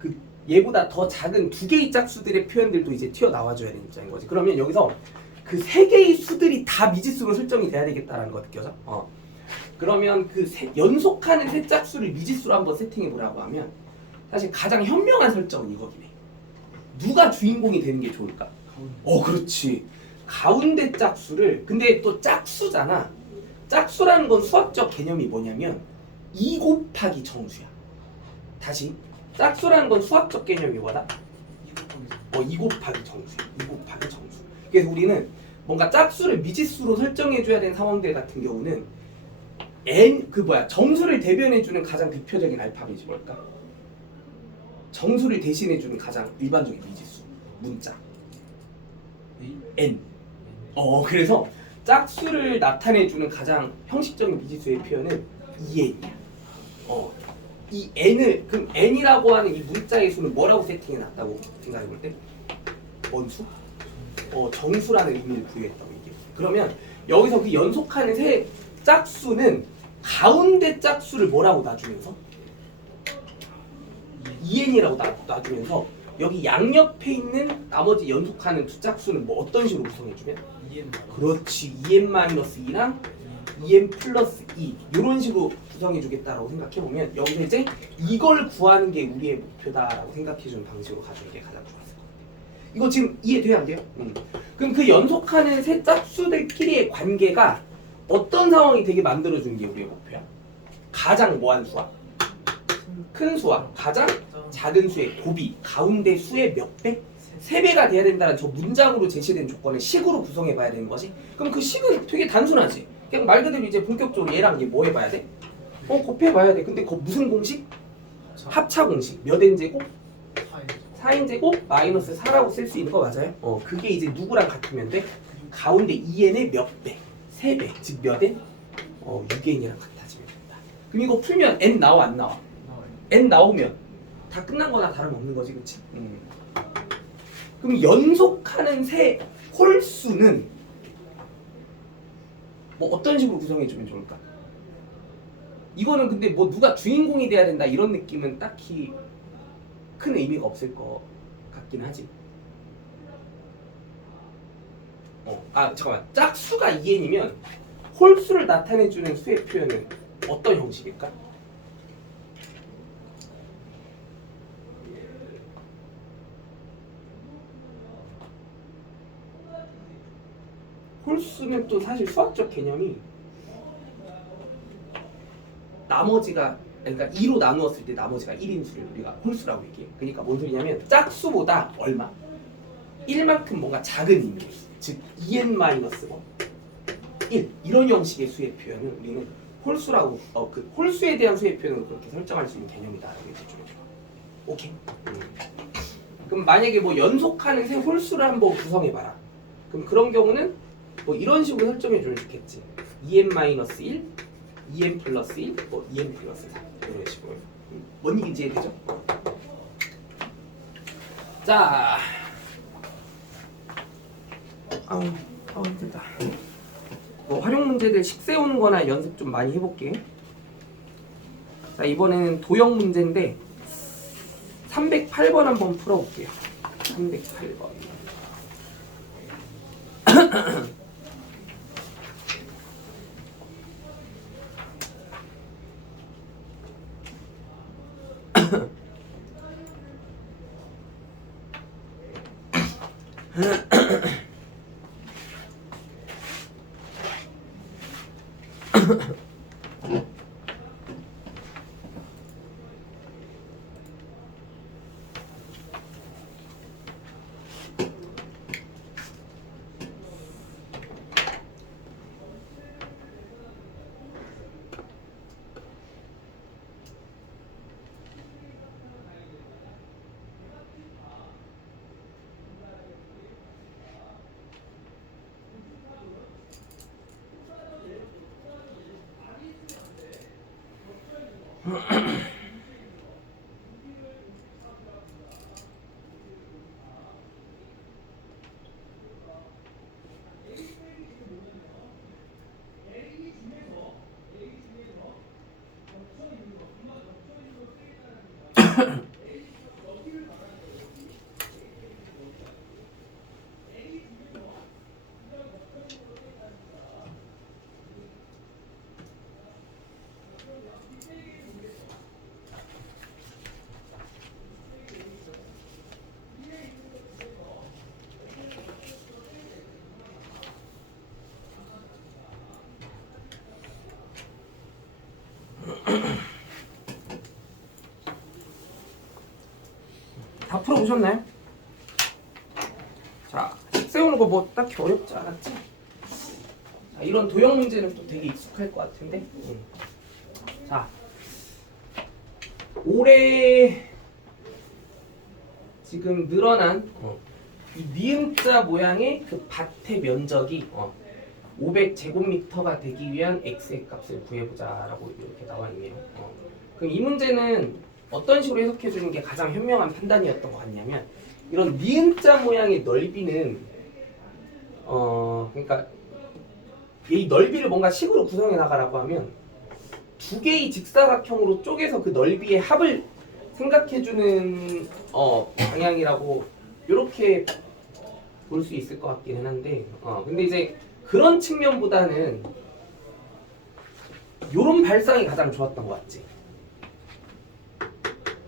그 얘보다 더 작은 두 개의 짝수들의 표현들도 이제 튀어나와 줘야 되는 입장인 거지. 그러면 여기서 그 세 개의 수들이 다 미지수로 설정이 돼야 되겠다라는 거 느껴져? 그러면 그 연속하는 세 짝수를 미지수로 한번 세팅해 보라고 하면 사실 가장 현명한 설정은 이거긴 해. 누가 주인공이 되는 게 좋을까? 그렇지. 가운데 짝수를, 근데 또 짝수잖아. 짝수라는 건 수학적 개념이 뭐냐면 2 곱하기 정수야. 다시, 짝수라는 건 수학적 개념이 뭐다? 2 곱하기 정수야. 2 곱하기 정수. 그래서 우리는 뭔가 짝수를 미지수로 설정해줘야 되는 상황들 같은 경우는 정수를 대변해주는 가장 대표적인 알파벳이 뭘까? 정수를 대신해주는 가장 일반적인 미지수 문자 n. 그래서 짝수를 나타내주는 가장 형식적인 미지수의 표현은 EN이야. 이 n을 그럼 n이라고 하는 이 문자의 수는 뭐라고 세팅해놨다고 생각해볼 때? 뭔 수? 정수라는 의미를 부여했다고 이게. 그러면 여기서 그 연속하는 세 짝수는 가운데 짝수를 뭐라고 놔주면서? EN이라고 놔주면서 여기 양옆에 있는 나머지 연속하는 두 짝수는 뭐 어떤 식으로 구성해주면? 그렇지. EN-2랑 EN+2 이런 식으로 구성해주겠다라고 생각해보면 여기서 이제 이걸 구하는 게 우리의 목표다라고 생각해주는 방식으로 가주는 게 가장 좋았을 것 같아요. 이거 지금 이해돼요? 안 돼요? 그럼 그 연속하는 세 짝수들끼리의 관계가 어떤 상황이 되게 만들어주는 게 우리의 목표야? 가장 뭐한 수와? 큰 수와 가장 작은 수의 곱이 가운데 수의 몇 배? 3배가 돼야 된다는 저 문장으로 제시된 조건을 식으로 구성해 봐야 되는 거지. 그럼 그 식은 되게 단순하지. 그냥 말 그대로 이제 본격적으로 얘랑 얘 뭐 해봐야 돼? 곱해 봐야 돼. 근데 그 무슨 공식? 합차 공식. 몇 n제곱? 4n제곱 마이너스 4라고 쓸 수 있는 거 맞아요? 그게 이제 누구랑 같으면 돼? 가운데 2n의 몇 배? 3배. 즉 몇 n? 6n이랑 같아지면 된다. 그럼 이거 풀면 n 나와 안 나와? n 나오면 다 끝난 거나 다름없는 거지, 그치? 그럼 연속하는 세 홀수는 뭐 어떤 식으로 구성해주면 좋을까? 이거는 근데 뭐 누가 주인공이 돼야 된다 이런 느낌은 딱히 큰 의미가 없을 것 같긴 하지. 잠깐만. 짝수가 2n이면 홀수를 나타내주는 수의 표현은 어떤 형식일까? 홀수는 또 사실 수학적 개념이 나머지가 그러니까 2로 나누었을 때 나머지가 1인 수를 우리가 홀수라고 얘기해. 그러니까 뭔 소리냐면 짝수보다 얼마? 1만큼 뭔가 작은 의미. 즉 2n-1 이런 형식의 수의 표현을 우리는 홀수라고 그 홀수에 대한 수의 표현을 그렇게 설정할 수 있는 개념이다라고 얘기해 주면 좋아. 오케이. 그럼 만약에 뭐 연속하는 세 홀수를 한번 구성해 봐라. 그럼 그런 경우는 뭐 이런 식으로 설정해 주면 좋겠지. 2n-1, 2n+1, 뭐 2n+4 이런 식으로. 뭔 얘기인지 이해되죠? 자, 힘들다. 뭐 활용 문제들 식 세우는 거나 연습 좀 많이 해볼게. 자, 이번에는 도형 문제인데 308번 한번 풀어볼게요. 308번. 다 풀어보셨나요? 자, 식 세우는 푸는 거 뭐 딱히 어렵지 않았지? 자, 이런 도형 문제는 또 되게 익숙할 것 같은데. 자, 올해 지금 늘어난 이 니은자 모양의 그 밭의 면적이 500제곱미터가 되기 위한 x의 값을 구해보자라고 이렇게 나와 있네요. 그럼 이 문제는 어떤 식으로 해석해 주는 게 가장 현명한 판단이었던 것 같냐면, 이런 니은자 모양의 넓이는 그러니까 이 넓이를 뭔가 식으로 구성해 나가라고 하면 두 개의 직사각형으로 쪼개서 그 넓이의 합을 생각해 주는 방향이라고 이렇게 볼 수 있을 것 같기는 한데, 근데 이제 그런 측면보다는 요런 발상이 가장 좋았던 것 같지.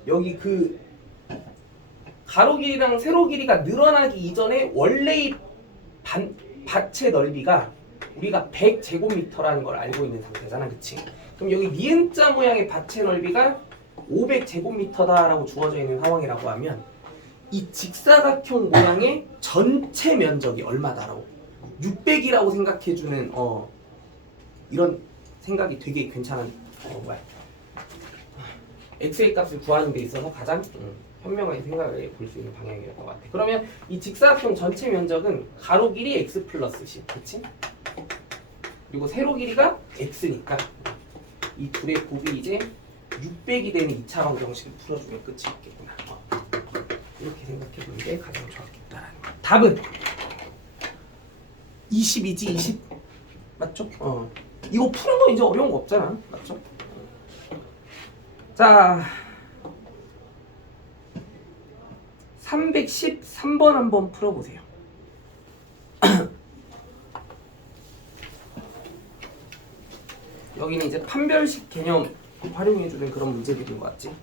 여기 그 가로 길이랑 세로 길이가 늘어나기 이전에 원래의 밭의 넓이가 우리가 100제곱미터라는 걸 알고 있는 상태잖아, 그치? 그럼 여기 니은자 모양의 밭의 넓이가 500제곱미터다라고 주어져 있는 상황이라고 하면 이 직사각형 모양의 전체 면적이 얼마다라고 600이라고 생각해주는 이런 생각이 되게 괜찮은 x의 값을 구하는 데 있어서 가장 현명하게 생각을 볼 수 있는 방향이었던 것 같아. 그러면 이 직사각형 전체 면적은 가로 길이 x 플러스 10, 그치? 그리고 세로 길이가 x니까 이 둘의 곱이 이제 600이 되는 2차 방정식을 풀어주면 끝이 있겠구나. 이렇게 생각해보는 게 가장 좋았겠다라는 거. 답은 20이지 20 맞죠? 이거 푸는 거 이제 어려운 거 없잖아, 맞죠? 자, 313번 한번 풀어보세요. 여기는 이제 판별식 개념 활용해주는 그런 문제들인 것 같지?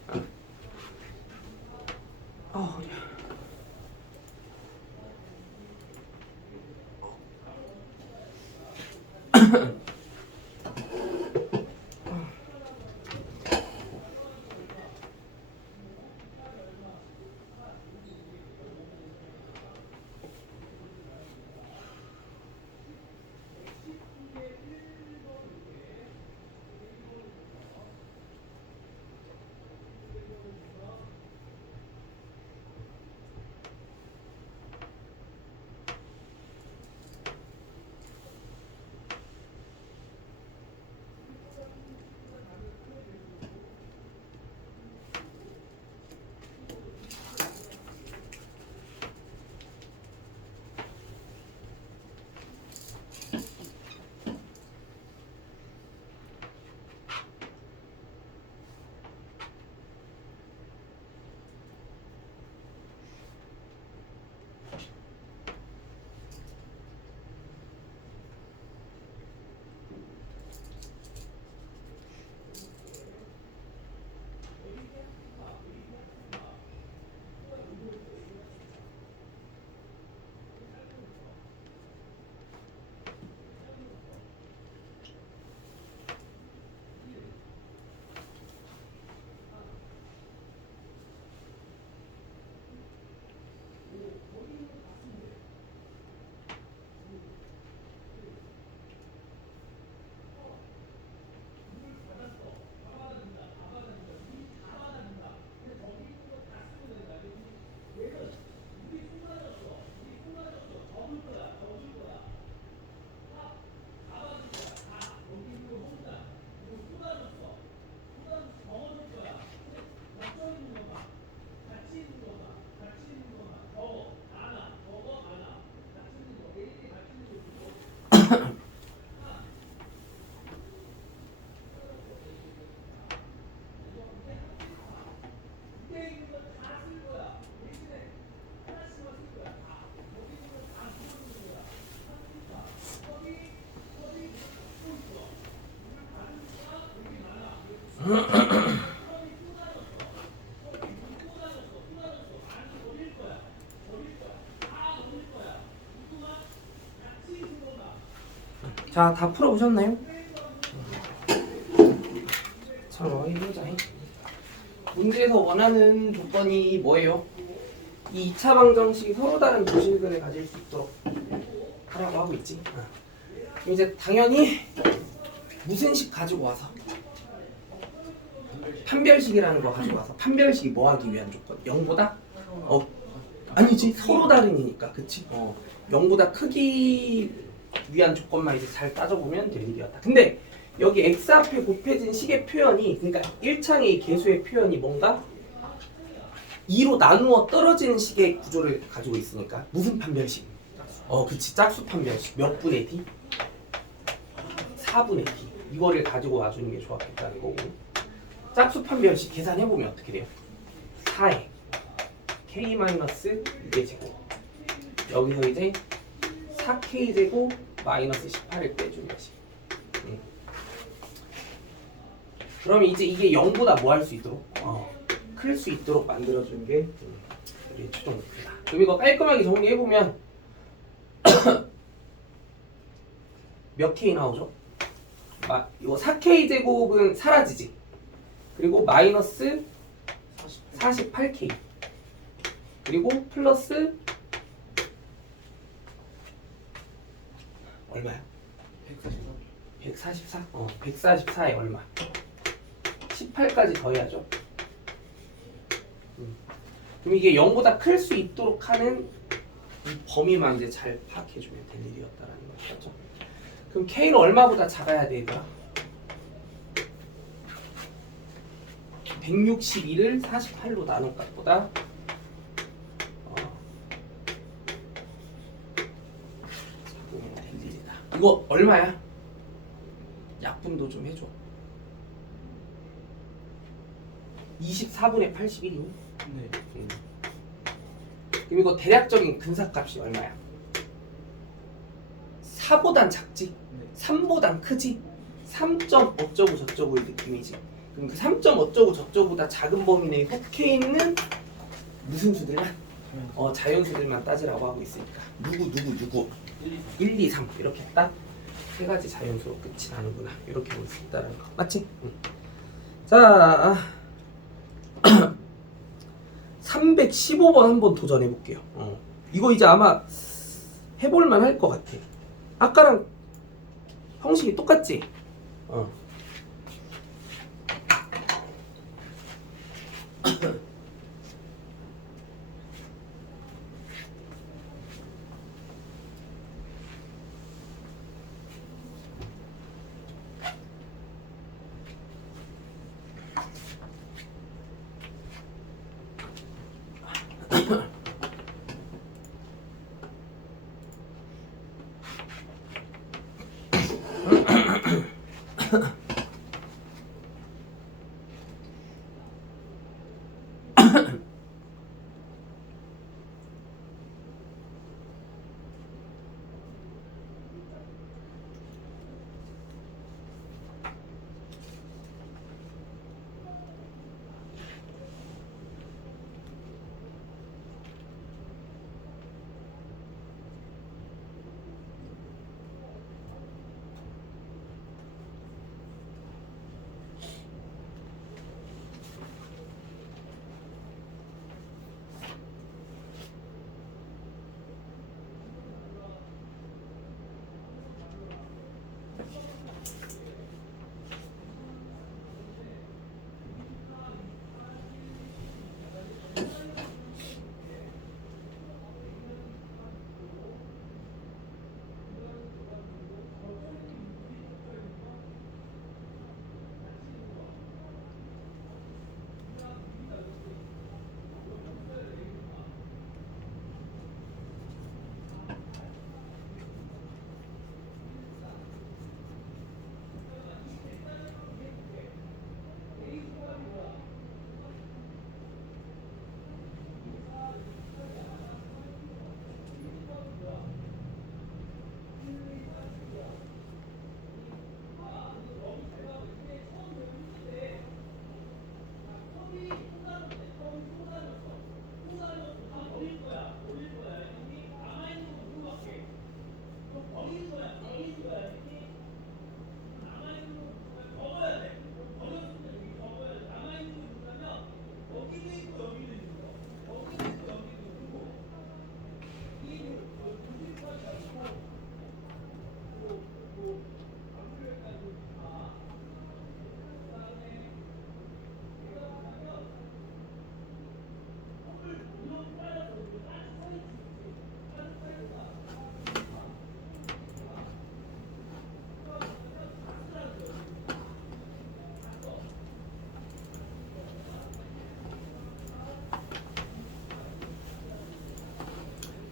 자, 다 풀어보셨나요? 자, 해보자. 문제에서 원하는 조건이 뭐예요? 이 2차 방정식이 서로 다른 부실근을 가질 수 있도록 하라고 하고 있지. 이제 당연히 무슨 식 가지고 와서 판별식이라는 거 가지고 와서 판별식이 뭐 하기 위한 조건? 0보다? 아니지, 서로 다른이니까. 그치? 0보다 크기 위한 조건만 이제 잘 따져보면 될 일이었다. 근데 여기 x 앞에 곱해진 식의 표현이, 그러니까 1창의 이 개수의 표현이 뭔가 2로 나누어 떨어지는 식의 구조를 가지고 있으니까 무슨 판별식? 그치, 짝수 판별식. 몇 분의 d? 4분의 d. 이거를 가지고 와주는 게 좋았겠다는 거고, 짝수 판별식 계산해보면 어떻게 돼요? 4에 k-2의 제곱, 여기서 이제 4k 제곱 마이너스 18을 빼주는 것이. 그럼 이제 이게 0보다 뭐 할 수 있도록? 클 수 있도록 만들어주는 게 우리의 최종 목표다. 그럼 이거 깔끔하게 정리해보면 몇 k 나오죠? 이거 4k 제곱은 사라지지. 그리고 마이너스 48k, 그리고 플러스 얼마야? 144? 144에 얼마? 18까지 더해야죠. 그럼 이게 0보다 클 수 있도록 하는 이 범위만 이제 잘 파악해주면 될 일이었다라는 거죠. 그럼 K는 얼마보다 작아야 되더라? 161을 48로 나눈 값보다 작으면 될 일이다. 이거 얼마야? 약분도 좀 해줘. 24분의 81이니? 네. 그럼 이거 대략적인 근사값이 얼마야? 4보단 작지? 네. 3보단 크지? 3점 어쩌고 저쩌고의 느낌이지. 그럼 그 3점 어쩌고 저쩌고보다 작은 범위 내에 속해 있는 무슨 수들만? 자연수들만 따지라고 하고 있으니까 누구 1, 2, 3 이렇게 딱 세 가지 자연수로 끝이 나는구나, 이렇게 볼 수 있다는 거 맞지? 자 315번 한번 도전해 볼게요. 이거 이제 아마 해볼만 할 것 같아. 아까랑 형식이 똑같지?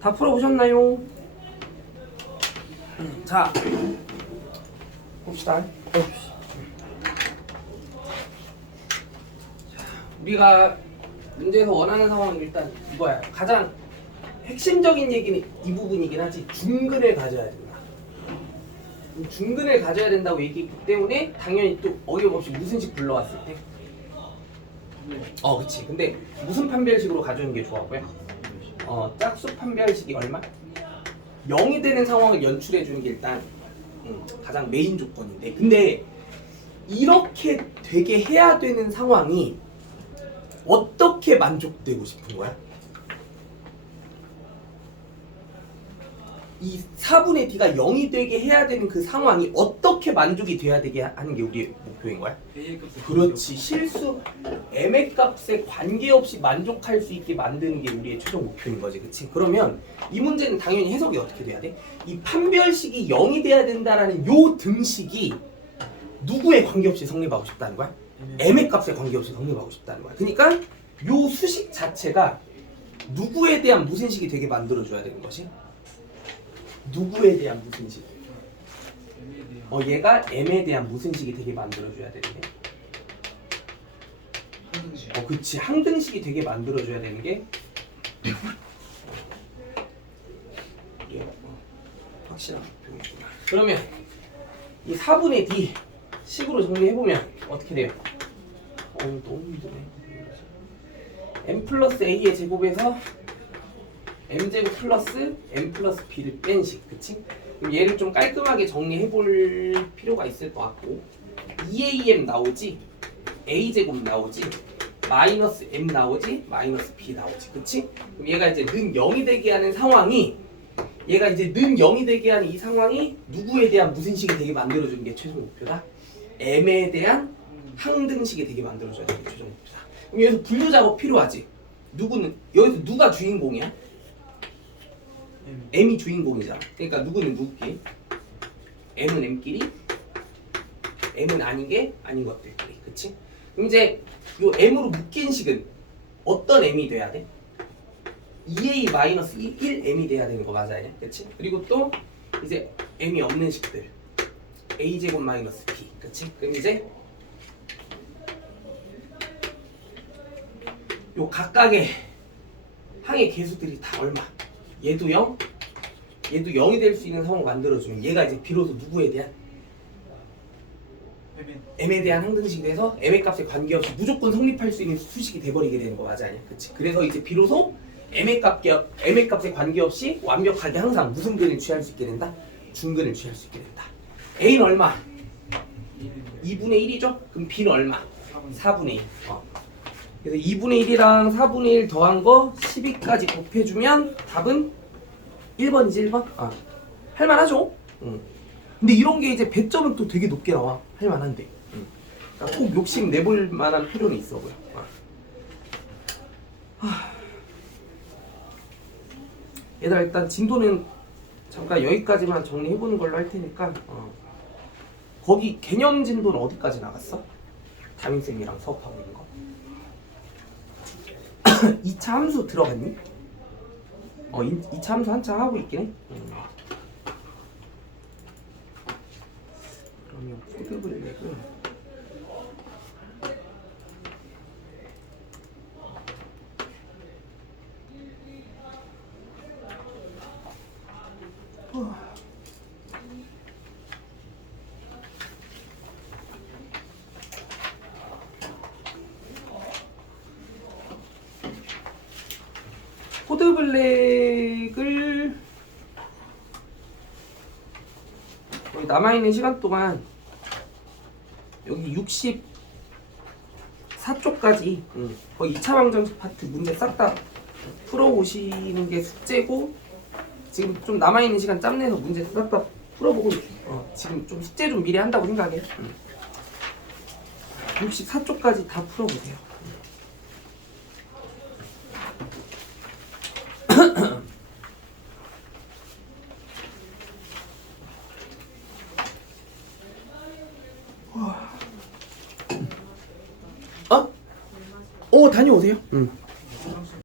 다 풀어보셨나요? 자, 봅시다. 우리가 문제에서 원하는 상황은 일단 이거야. 가장 핵심적인 얘기는 이 부분이긴 하지. 중근을 가져야 된다. 중근을 가져야 된다고 얘기했기 때문에 당연히 또 어이없이 무슨식 불러왔을 때 그치. 근데 무슨 판별식으로 가져오는 게 좋아고요? 짝수 판별식이 얼마? 0이 되는 상황을 연출해 주는 게 일단 가장 메인 조건인데, 근데 이렇게 되게 해야 되는 상황이 어떻게 만족되고 싶은 거야? 이 4분의 D가 0이 되게 해야 되는 그 상황이 어떻게 만족이 돼야 되게 하는 게 우리의 목표인 거야? 그렇지. 실수 m의 값에 관계없이 만족할 수 있게 만드는 게 우리의 최종 목표인 거지. 그치? 그러면 이 문제는 당연히 해석이 어떻게 돼야 돼? 이 판별식이 0이 돼야 된다라는 요 등식이 누구에 관계없이 성립하고 싶다는 거야? m의 값에 관계없이 성립하고 싶다는 거야. 그러니까 요 수식 자체가 누구에 대한 무슨식이 되게 만들어줘야 되는 것이? 누구에 대한 무슨식? 얘가 m에 대한 무슨식이 되게 만들어줘야 되는데. 그치. 항등식이 되게 만들어줘야 되는 게 확실한 목표이구나. 그러면 이 4분의 D 식으로 정리해보면 어떻게 돼요? 너무 힘드네. m 플러스 a의 제곱에서 m제곱 플러스 m 플러스 b를 뺀 식. 그치? 그럼 얘를 좀 깔끔하게 정리해볼 필요가 있을 것 같고, 2am 나오지, a제곱 나오지, 마이너스 m 나오지, 마이너스 b 나오지. 그치? 그럼 얘가 이제 는 0이 되게 하는 상황이, 얘가 이제 는 0이 되게 하는 이 상황이 누구에 대한 무슨 식이 되게 만들어주는 게 최종 목표다? m에 대한 항등식이 되게 만들어줘야 되는 게 최종 목표다. 그럼 여기서 분류 작업 필요하지? 누구는, 여기서 누가 주인공이야? m이 주인공이잖아. 그러니까 누구는 누구끼리? m은 m끼리, m은 아닌 게 아닌 것들끼리. 그치? 그럼 이제 요 m으로 묶인 식은 어떤 m이 돼야 돼? 2a-1m이 돼야 되는 거 맞아요? 그치? 그리고 또 이제 m이 없는 식들 a제곱 마이너스 b. 그치? 그럼 이제 요 각각의 항의 개수들이 다 얼마? 얘도 0, 얘도 0이 될 수 있는 상황을 만들어주면 얘가 이제 비로소 누구에 대한? m에 대한 항등식이 돼서 m의 값에 관계없이 무조건 성립할 수 있는 수식이 돼버리게 되는 거 맞아요? 그치? 그래서 이제 비로소 m의 값에 관계없이 완벽하게 항상 무슨 근을 취할 수 있게 된다? 중근을 취할 수 있게 된다. a는 얼마? 2분의 1이죠? 그럼 b는 얼마? 4분의 1. 그래서 2분의 1이랑 4분의 1 더한 거 12까지 곱해주면 답은 1번이지 1번? 할만하죠? 근데 이런 게 이제 배점은 또 되게 높게 나와. 할만한데. 그러니까 꼭 욕심 내볼 만한 필요는 있어 보여. 얘들아 일단 진도는 잠깐 여기까지만 정리해보는 걸로 할 테니까 거기 개념 진도는 어디까지 나갔어? 담임쌤이랑 수업하고 있는 거. 2차 함수 들어갔니? 2차 함수 한창 하고 있긴 해. 그러면 코드 블랙은 코드 블랙을 거의 남아있는 시간 동안 여기 64쪽까지 거의 2차 방정식 파트 문제 싹 다 풀어오시는 게 숙제고, 지금 좀 남아있는 시간 짬내서 문제 싹 다 풀어보고 지금 좀 숙제 좀 미리 한다고 생각해. 64쪽까지 다 풀어보세요. 다녀오세요.